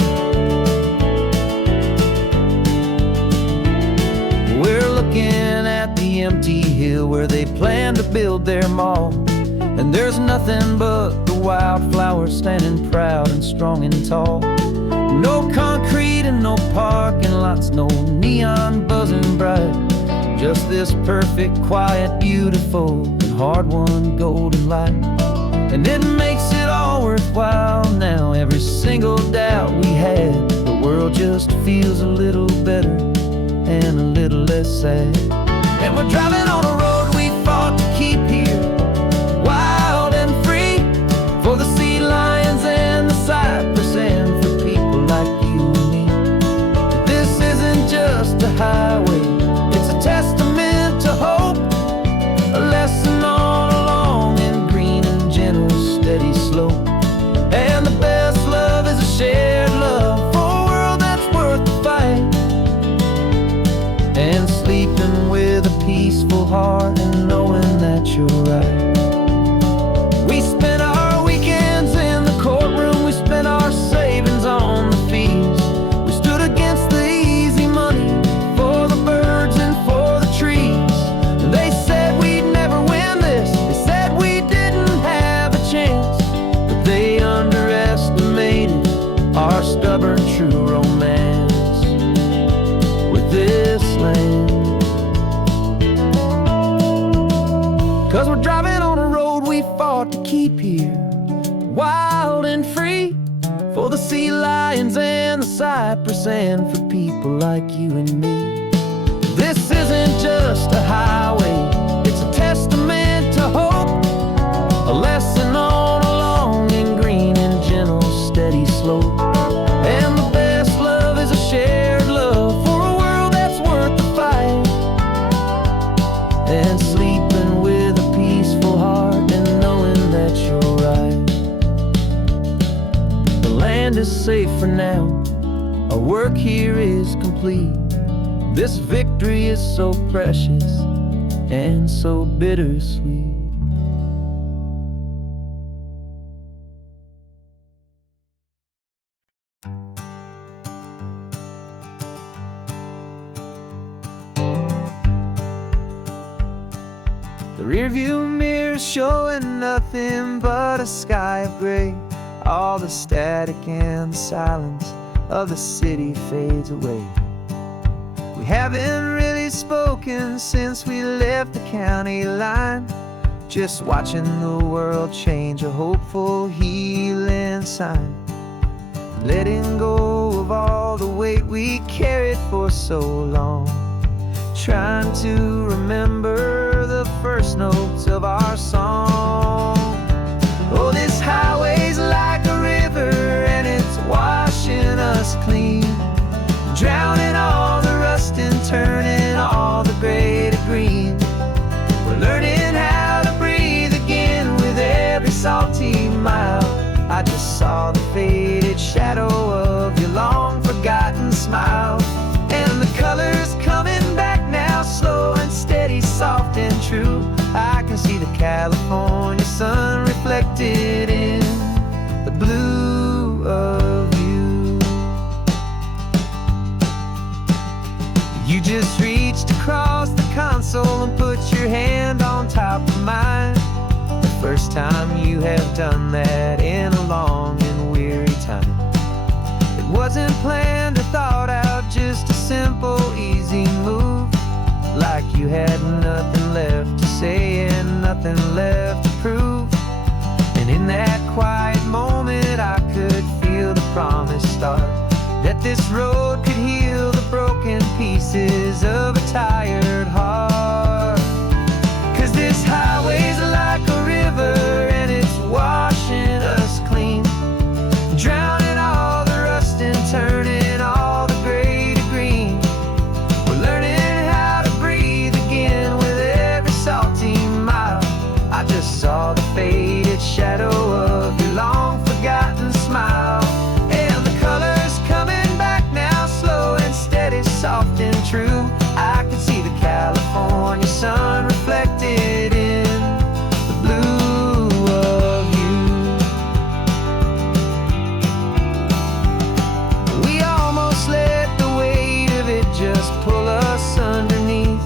We're looking at the empty hill where they plan to build their mall, and there's nothing but the wildflowers standing proud and strong and tall. No concrete and no parking lots, no neon buzzing bright, just this perfect, quiet, beautiful, and hard-won golden light. And it makes it all worthwhile now, every single doubt we had. The world just feels a little better and a little less sad. And we're driving on a road we fought to keep here, wild and free, for the sea lions and the cypress and for people like you and me. This isn't just a highway, it's a testament to hope, a lesson on a long and green and gentle steady slope. And the best love is a shared love for a world that's worth the fight, and sleeping with a peaceful heart and knowing that you're right. We spent our weekends in the courtroom, we spent our savings on the fees. We stood against the easy money for the birds and for the trees. And they said we'd never win this, they said we didn't have a chance, but they underestimated our stubborn true romance with this land. 'Cause we're driving on a road we fought to keep here, wild and free, for the sea lions and the cypress and for people like you and me. This isn't just a highway, it's a testament to hope, a lesson on a long and green and gentle steady slope. And the best love is a shared love for a world that's worth the fight, and sleeping with a peaceful heart and knowing that you're right. The land is safe for now, our work here is complete. This victory is so precious and so bittersweet. The rearview mirror's showing nothing but a sky of gray. All the static and the silence of the city fades away. We haven't really spoken since we left the county line, just watching the world change, a hopeful healing sign. Letting go of all the weight we carried for so long, trying to remember the first notes of our song. Oh, this highway's like a river and it's wide true. I can see the California sun reflected in the blue of you. You just reached across the console and put your hand on top of mine. The first time you have done that in a long and weary time. It wasn't planned or thought out, just a simple, easy move. Like you had nothing left to say and nothing left to prove. And in that quiet moment I could feel the promise start, that this road could heal the broken pieces of a tired heart. 'Cause this highway's like a river and it's washing us clean, drowning all the rust and turning all the gray to green. We're learning how to breathe again with every salty mile. I just saw the faded shadow of your long forgotten smile. And the colors coming back now, slow and steady, soft and true. I can see the California sun reflected in the blue of you. We almost let the weight of it just pull us underneath.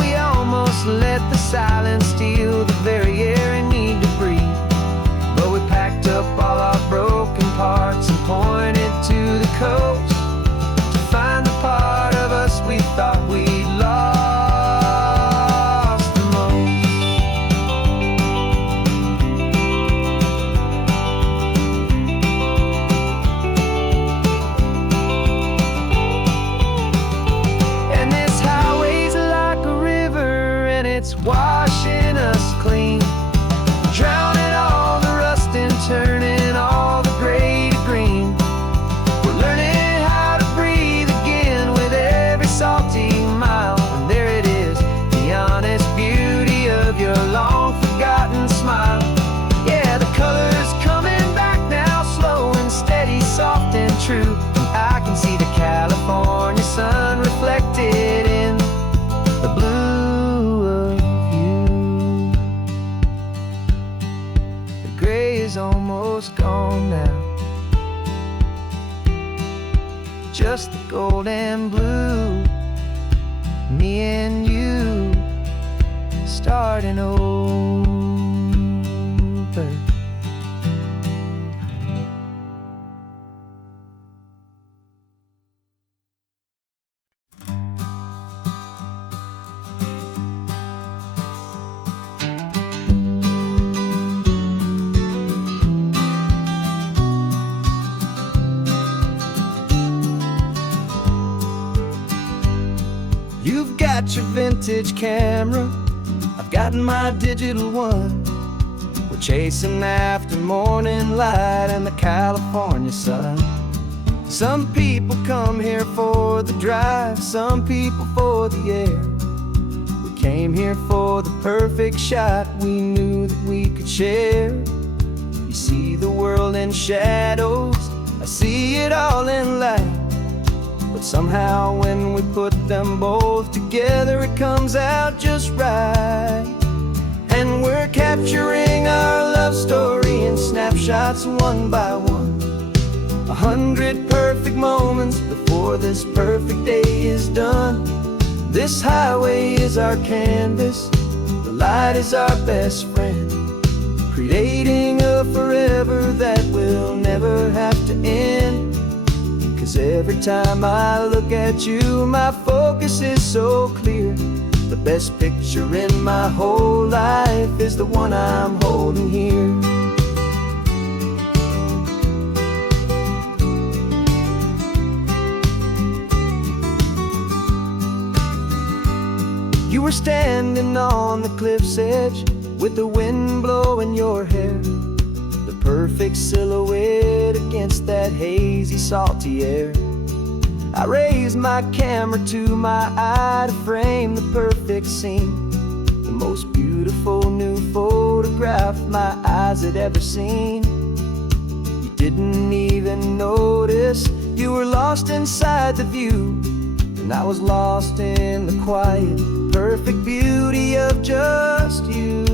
We almost let the silence steal the very air I need to breathe. But we packed up all our broken parts and pointed to the coast to find the part of us we thought we'd lost the most. And this highway's like a river and it's washing us clean, drowning all the rust and turning all the gray to green. We're learning how to breathe again with every salty mile. And there it is, the honest beauty of your long forgotten smile. Yeah, the colors coming back now, slow and steady, soft and true. I can see the California sun reflected in the blue of you. The gray is almost gone now, just the gold and blue. Me and you starting over. You've got your vintage camera, I've got my digital one. We're chasing after morning light and the California sun. Some people come here for the drive, some people for the air. We came here for the perfect shot we knew that we could share. You see the world in shadows, I see it all in light. But somehow when we put them both together, it comes out just right. And we're capturing our love story in snapshots one by one. 100 perfect moments before this perfect day is done. This highway is our canvas, the light is our best friend, creating a forever that will never have to end. 'Cause every time I look at you, my focus is so clear. The best picture in my whole life is the one I'm holding here. You were standing on the cliff's edge with the wind blowing your hair, the perfect silhouette against that hazy, salty air. I raised my camera to my eye to frame the perfect scene, the most beautiful new photograph my eyes had ever seen. You didn't even notice, you were lost inside the view, and I was lost in the quiet, perfect beauty of just you.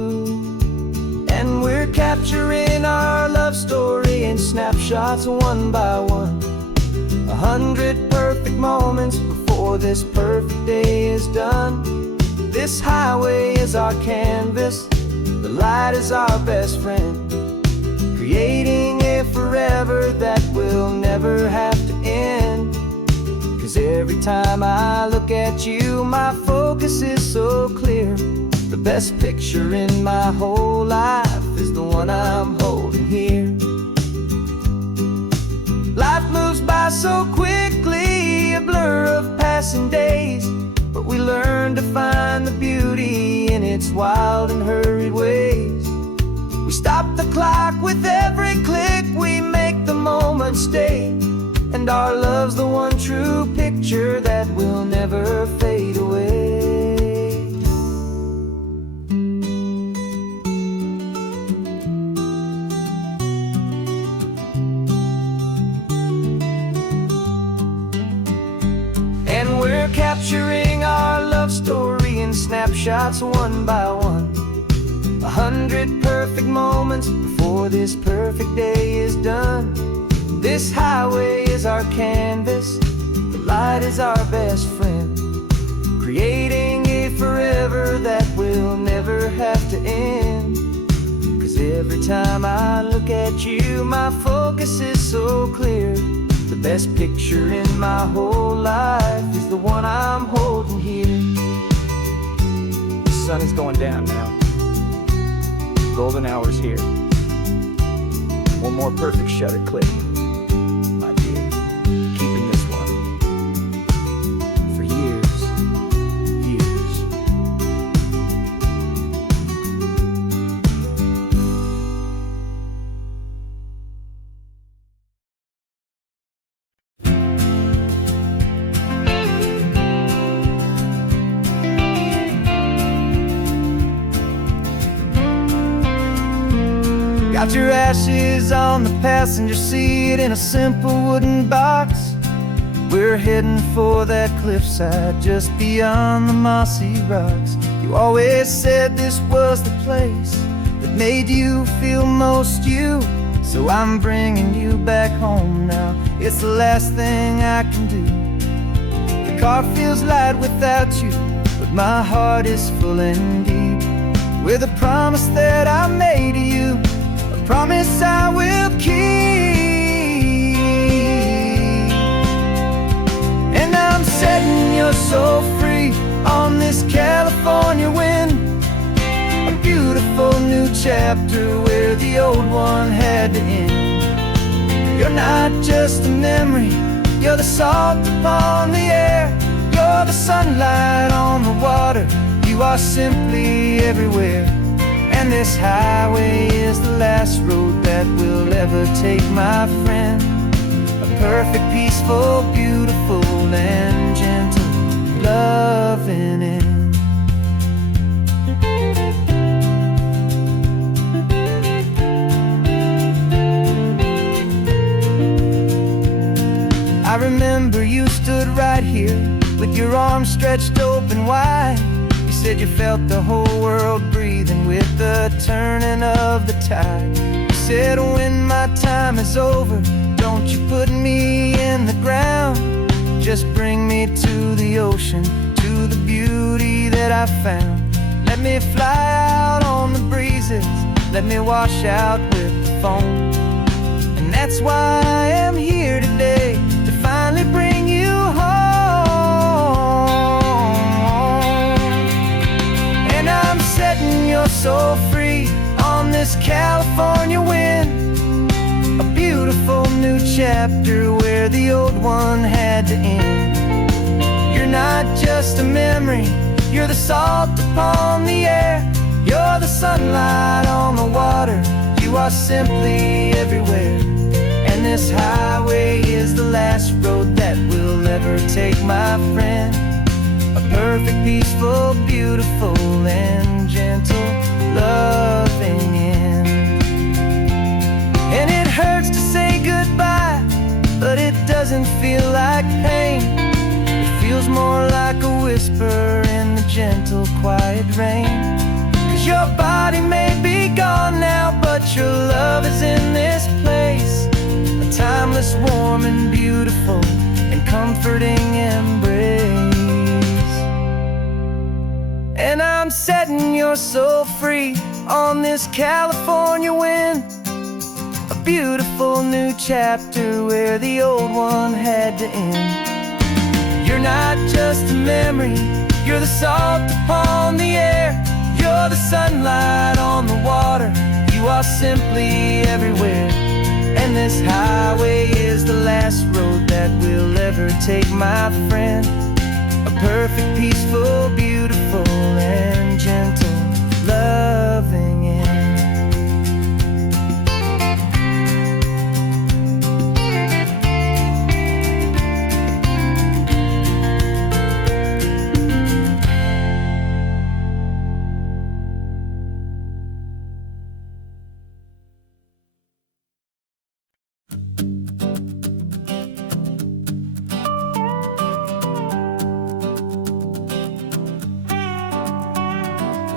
And we're capturing our love story in snapshots one by one. 100 perfect moments before this perfect day is done. This highway is our canvas, the light is our best friend, creating a forever that will never have to end. 'Cause every time I look at you, my focus is so clear. The best picture in my whole life is the one I'm holding here. Life moves by so quickly, a blur of passing days, but we learn to find the beauty in its wild and hurried ways. We stop the clock with every click, we make the moment stay, and our love's the one true picture that will never fade away. And we're capturing our love story in snapshots one by one. 100 perfect moments before this perfect day is done. This highway is our canvas, the light is our best friend, creating a forever that will never have to end. 'Cause every time I look at you, my focus is so clear. The best picture in my whole life is the one I'm holding here. The sun is going down now. Golden hour's here. One more perfect shutter click, my dear. Keeping this one for years, years. Got your ashes on the passenger seat in a simple wooden box. We're heading for that cliffside just beyond the mossy rocks. You always said this was the place that made you feel most you, so I'm bringing you back home now. It's the last thing I can do. The car feels light without you, but my heart is full and deep with a promise that I made to you, promise I will keep. And I'm setting your soul free on this California wind, a beautiful new chapter where the old one had to end. You're not just a memory, you're the salt upon the air, you're the sunlight on the water, you are simply everywhere. And this highway is the last road that we'll ever take, my friend. A perfect, peaceful, beautiful, and gentle loving end. I remember you stood right here with your arms stretched open wide. You said you felt the whole world breathing with the turning of the tide. You said when my time is over, don't you put me in the ground, just bring me to the ocean, to the beauty that I found. Let me fly out on the breezes, let me wash out with the foam. And that's why I am here today, to finally bring you home. Setting your soul free on this California wind, a beautiful new chapter where the old one had to end. You're not just a memory, you're the salt upon the air, you're the sunlight on the water, you are simply everywhere. And this highway is the last road that we'll ever take, my friend. A perfect, peaceful, beautiful, and gentle loving end. And it hurts to say goodbye, but it doesn't feel like pain. It feels more like a whisper in the gentle, quiet rain. 'Cause your body may be gone now, but your love is in this place. A timeless, warm and beautiful and comforting embrace. And I'm setting your soul free on this California wind. A beautiful new chapter where the old one had to end. You're not just a memory, you're the salt upon the air. You're the sunlight on the water, you are simply everywhere. And this highway is the last road that we'll ever take, my friend. A perfect, peaceful, beautiful, and gentle, loving end.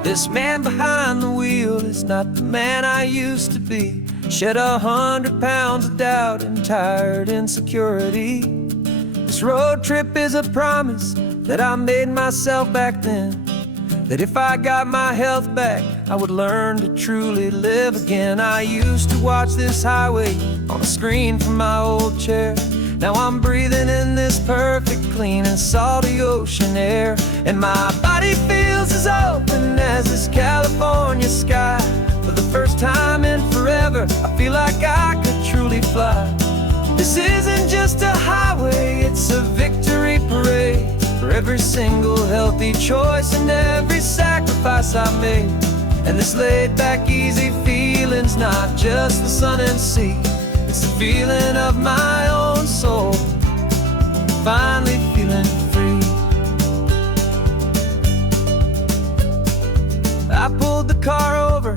This man behind the wheel is not the man I used to be. Shed 100 pounds of doubt and tired insecurity. This road trip is a promise that I made myself back then, that if I got my health back, I would learn to truly live again. I used to watch this highway on a screen from my old chair. Now I'm breathing in this perfect, clean and salty ocean air. And my body feels as open as this California sky. For the first time in forever, I feel like I could truly fly. This isn't just a highway, it's a victory parade. For every single healthy choice and every sacrifice I made. And this laid back, easy feeling's not just the sun and sea. It's the feeling of my own soul, finally feeling free. I pulled the car over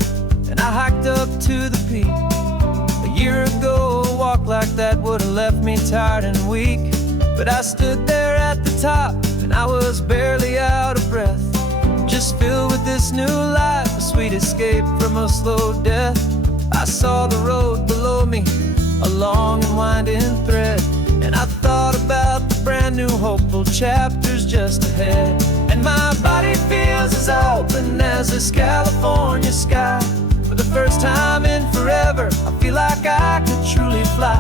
and I hiked up to the peak. A year ago, a walk like that would have left me tired and weak. But I stood there at the top and I was barely out of breath, just filled with this new life, a sweet escape from a slow death. I saw the road below me, a long and winding thread, and I thought about the brand new hopeful chapters just ahead. And my body feels as open as this California sky. For the first time in forever, I feel like I could truly fly.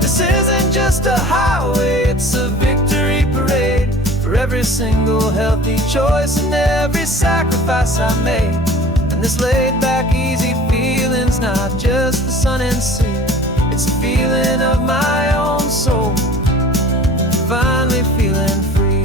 This isn't just a highway, it's a victory parade. For every single healthy choice and every sacrifice I made. And this laid back, easy feeling's not just the sun and sea. It's a feeling of my own soul, finally feeling free.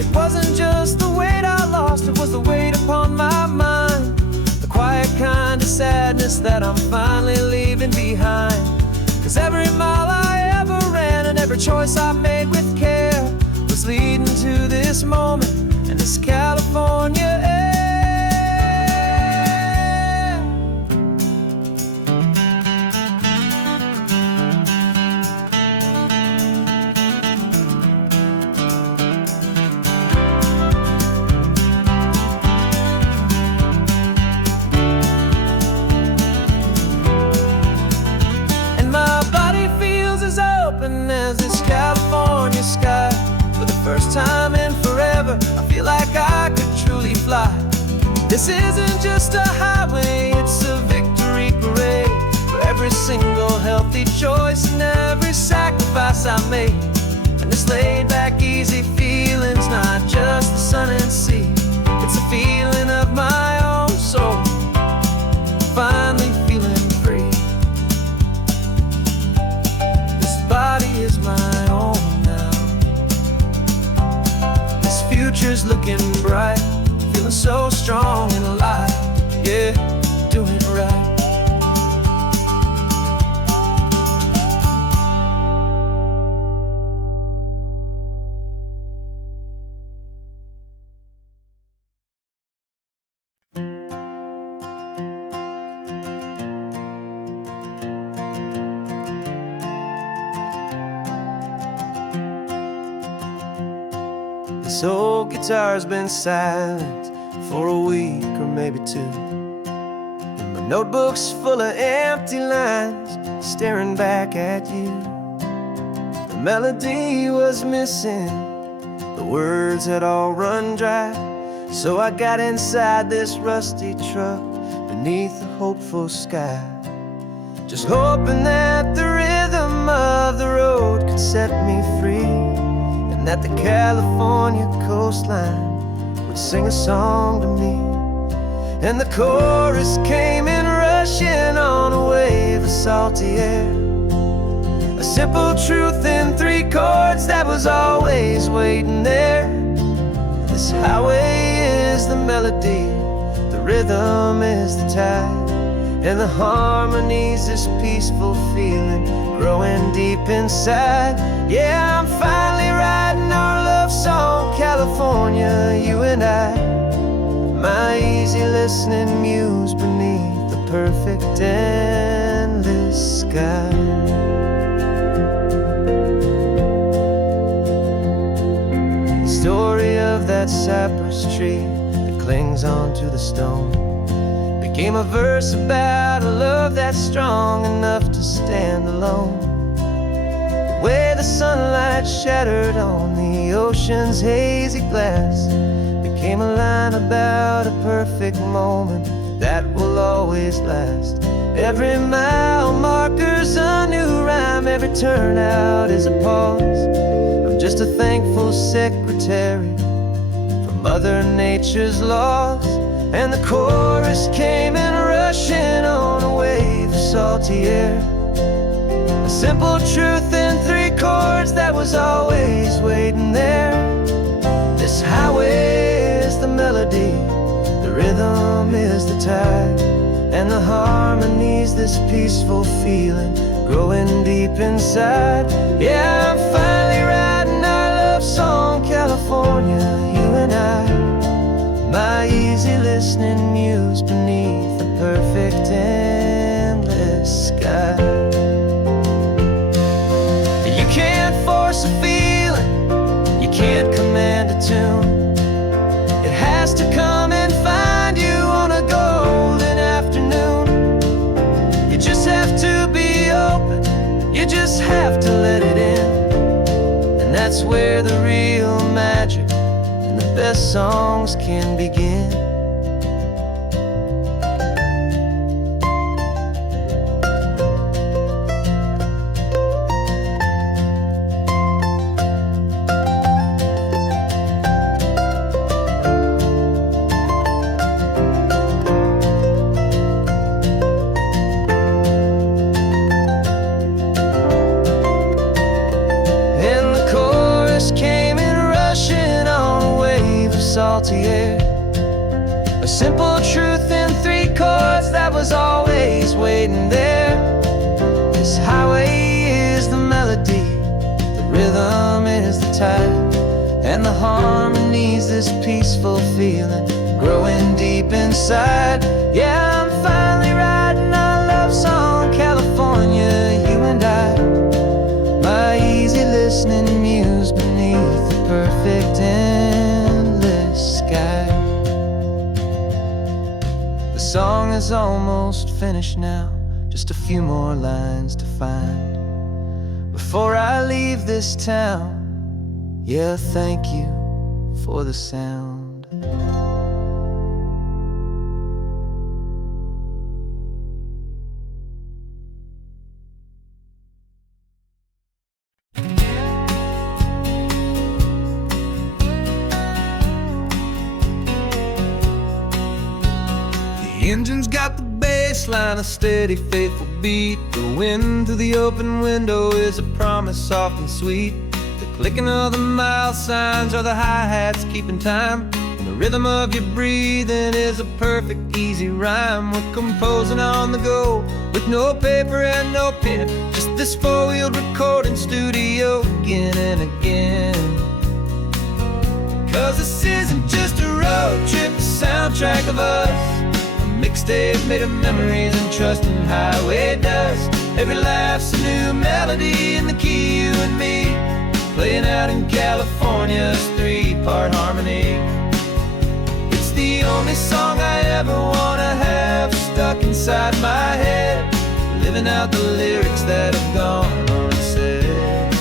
It wasn't just the weight I lost, it was the weight upon my mind. The quiet kind of sadness that I'm finally leaving behind. 'Cause every mile I ever ran and every choice I made with care was leading to this moment and this California air. As this California sky. For the first time in forever, I feel like I could truly fly. This isn't just a highway, it's a victory parade. For every single healthy choice and every sacrifice I made. And this laid back, easy feeling's not just the sun and sea. It's a feeling of my own soul, finally feeling free. Body is my own now. This future's looking bright, feeling so strong and alive, yeah. This old guitar's been silent for a week or maybe two. And my notebook's full of empty lines staring back at you. The melody was missing, the words had all run dry. So I got inside this rusty truck beneath the hopeful sky, just hoping that the rhythm of the road could set me free, and that the California coastline would sing a song to me. And the chorus came in rushing on a wave of salty air, a simple truth in 3 chords that was always waiting there. This highway is the melody, the rhythm is the tide, and the harmony's this peaceful feeling growing deep inside. Yeah, I'm finally writing our love song, California, you and I. My easy listening muse beneath the perfect endless sky. The story of that cypress tree that clings onto the stone became a verse about a love that's strong enough to stand alone. The way the sunlight shattered on the ocean's hazy glass became a line about a perfect moment that will always last. Every mile marker's a new rhyme, every turnout is a pause. I'm just a thankful secretary for Mother Nature's laws. And the chorus came in rushing on a wave of salty air, a simple truth in 3 chords that was always waiting there. This highway is the melody, the rhythm is the tide, and the harmony's this peaceful feeling growing deep inside. Yeah, I'm finally writing our love song, California, you and I. My easy listening muse beneath the perfect endless sky. You can't force a feeling, you can't command a tune. It has to come and find you on a golden afternoon. You just have to be open, you just have to let it in. And that's where the real magic, the best songs can begin. And the chorus came in rushing on a wave of salty air, a simple truth in 3 chords that was always waiting there. This highway is the melody, the rhythm is the tide, and the harmony's this peaceful feeling growing deep inside. Yeah, I'm finally writing our love song, California, you and I. My easy listening muse beneath the perfect endless sky. The song is almost finished now, just a few more lines to find before I leave this town. Yeah, thank you for the sound. The engine's got the bass line, a steady, faithful beat. The wind through the open window is a promise soft and sweet. The clicking of the mile signs are the hi-hats keeping time, and the rhythm of your breathing is a perfect, easy rhyme. We're composing on the go with no paper and no pen, just this 4-wheeled recording studio again and again. 'Cause this isn't just a road trip, the soundtrack of us, mixtape made of memories and trust in highway dust. Every laugh's a new melody in the key, you and me, playing out in California's three-part harmony. It's the only song I ever wanna have stuck inside my head, living out the lyrics that have gone unsaid.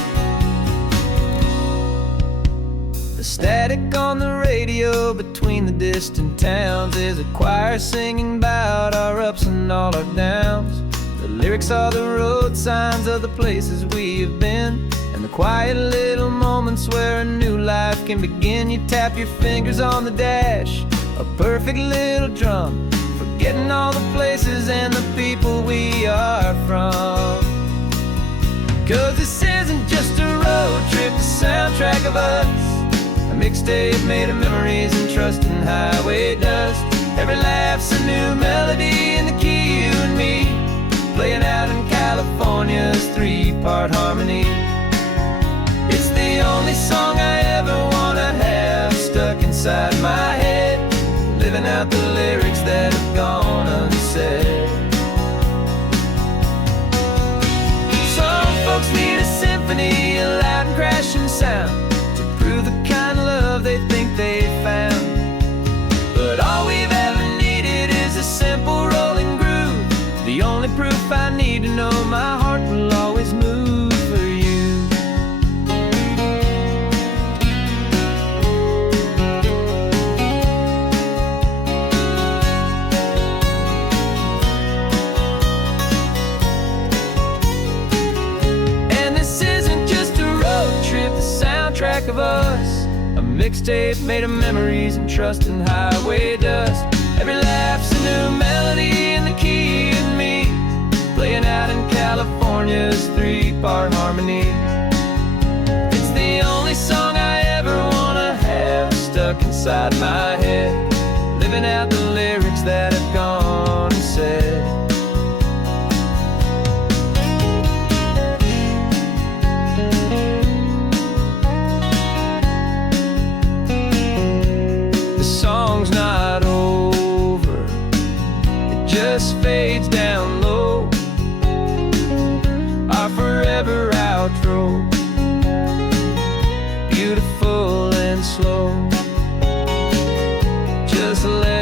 The static on the radio between the distant towns is a choir singing about our ups and all our downs. The lyrics are the road signs of the places we have been, and the quiet little moments where a new life can begin. You tap your fingers on the dash, a perfect little drum, forgetting all the places and the people we are from. 'Cause this isn't just a road trip, the soundtrack of us, a mixtape made of memories and trust in highway dust. Every laugh's a new melody in the key, you and me, playing out in California's three-part harmony. It's the only song I ever wanna have stuck inside my head, living out the lyrics that have gone unsaid. Some folks need a symphony, a loud and crashing sound, to prove the kind of love they think they found. But all we've ever needed is a simple rolling groove, the only proof I need to know my heart will always move for you. And this isn't just a road trip, the soundtrack of us, a mixtape made of memories and trust in highway dust. Every laugh's a new melody in the key and me, playing out in California's three-part harmony. It's the only song I ever wanna have stuck inside my head, living out the lyrics that have gone unsaid. The song's not over, it just fades down low, our forever outro, beautiful and slow. Just let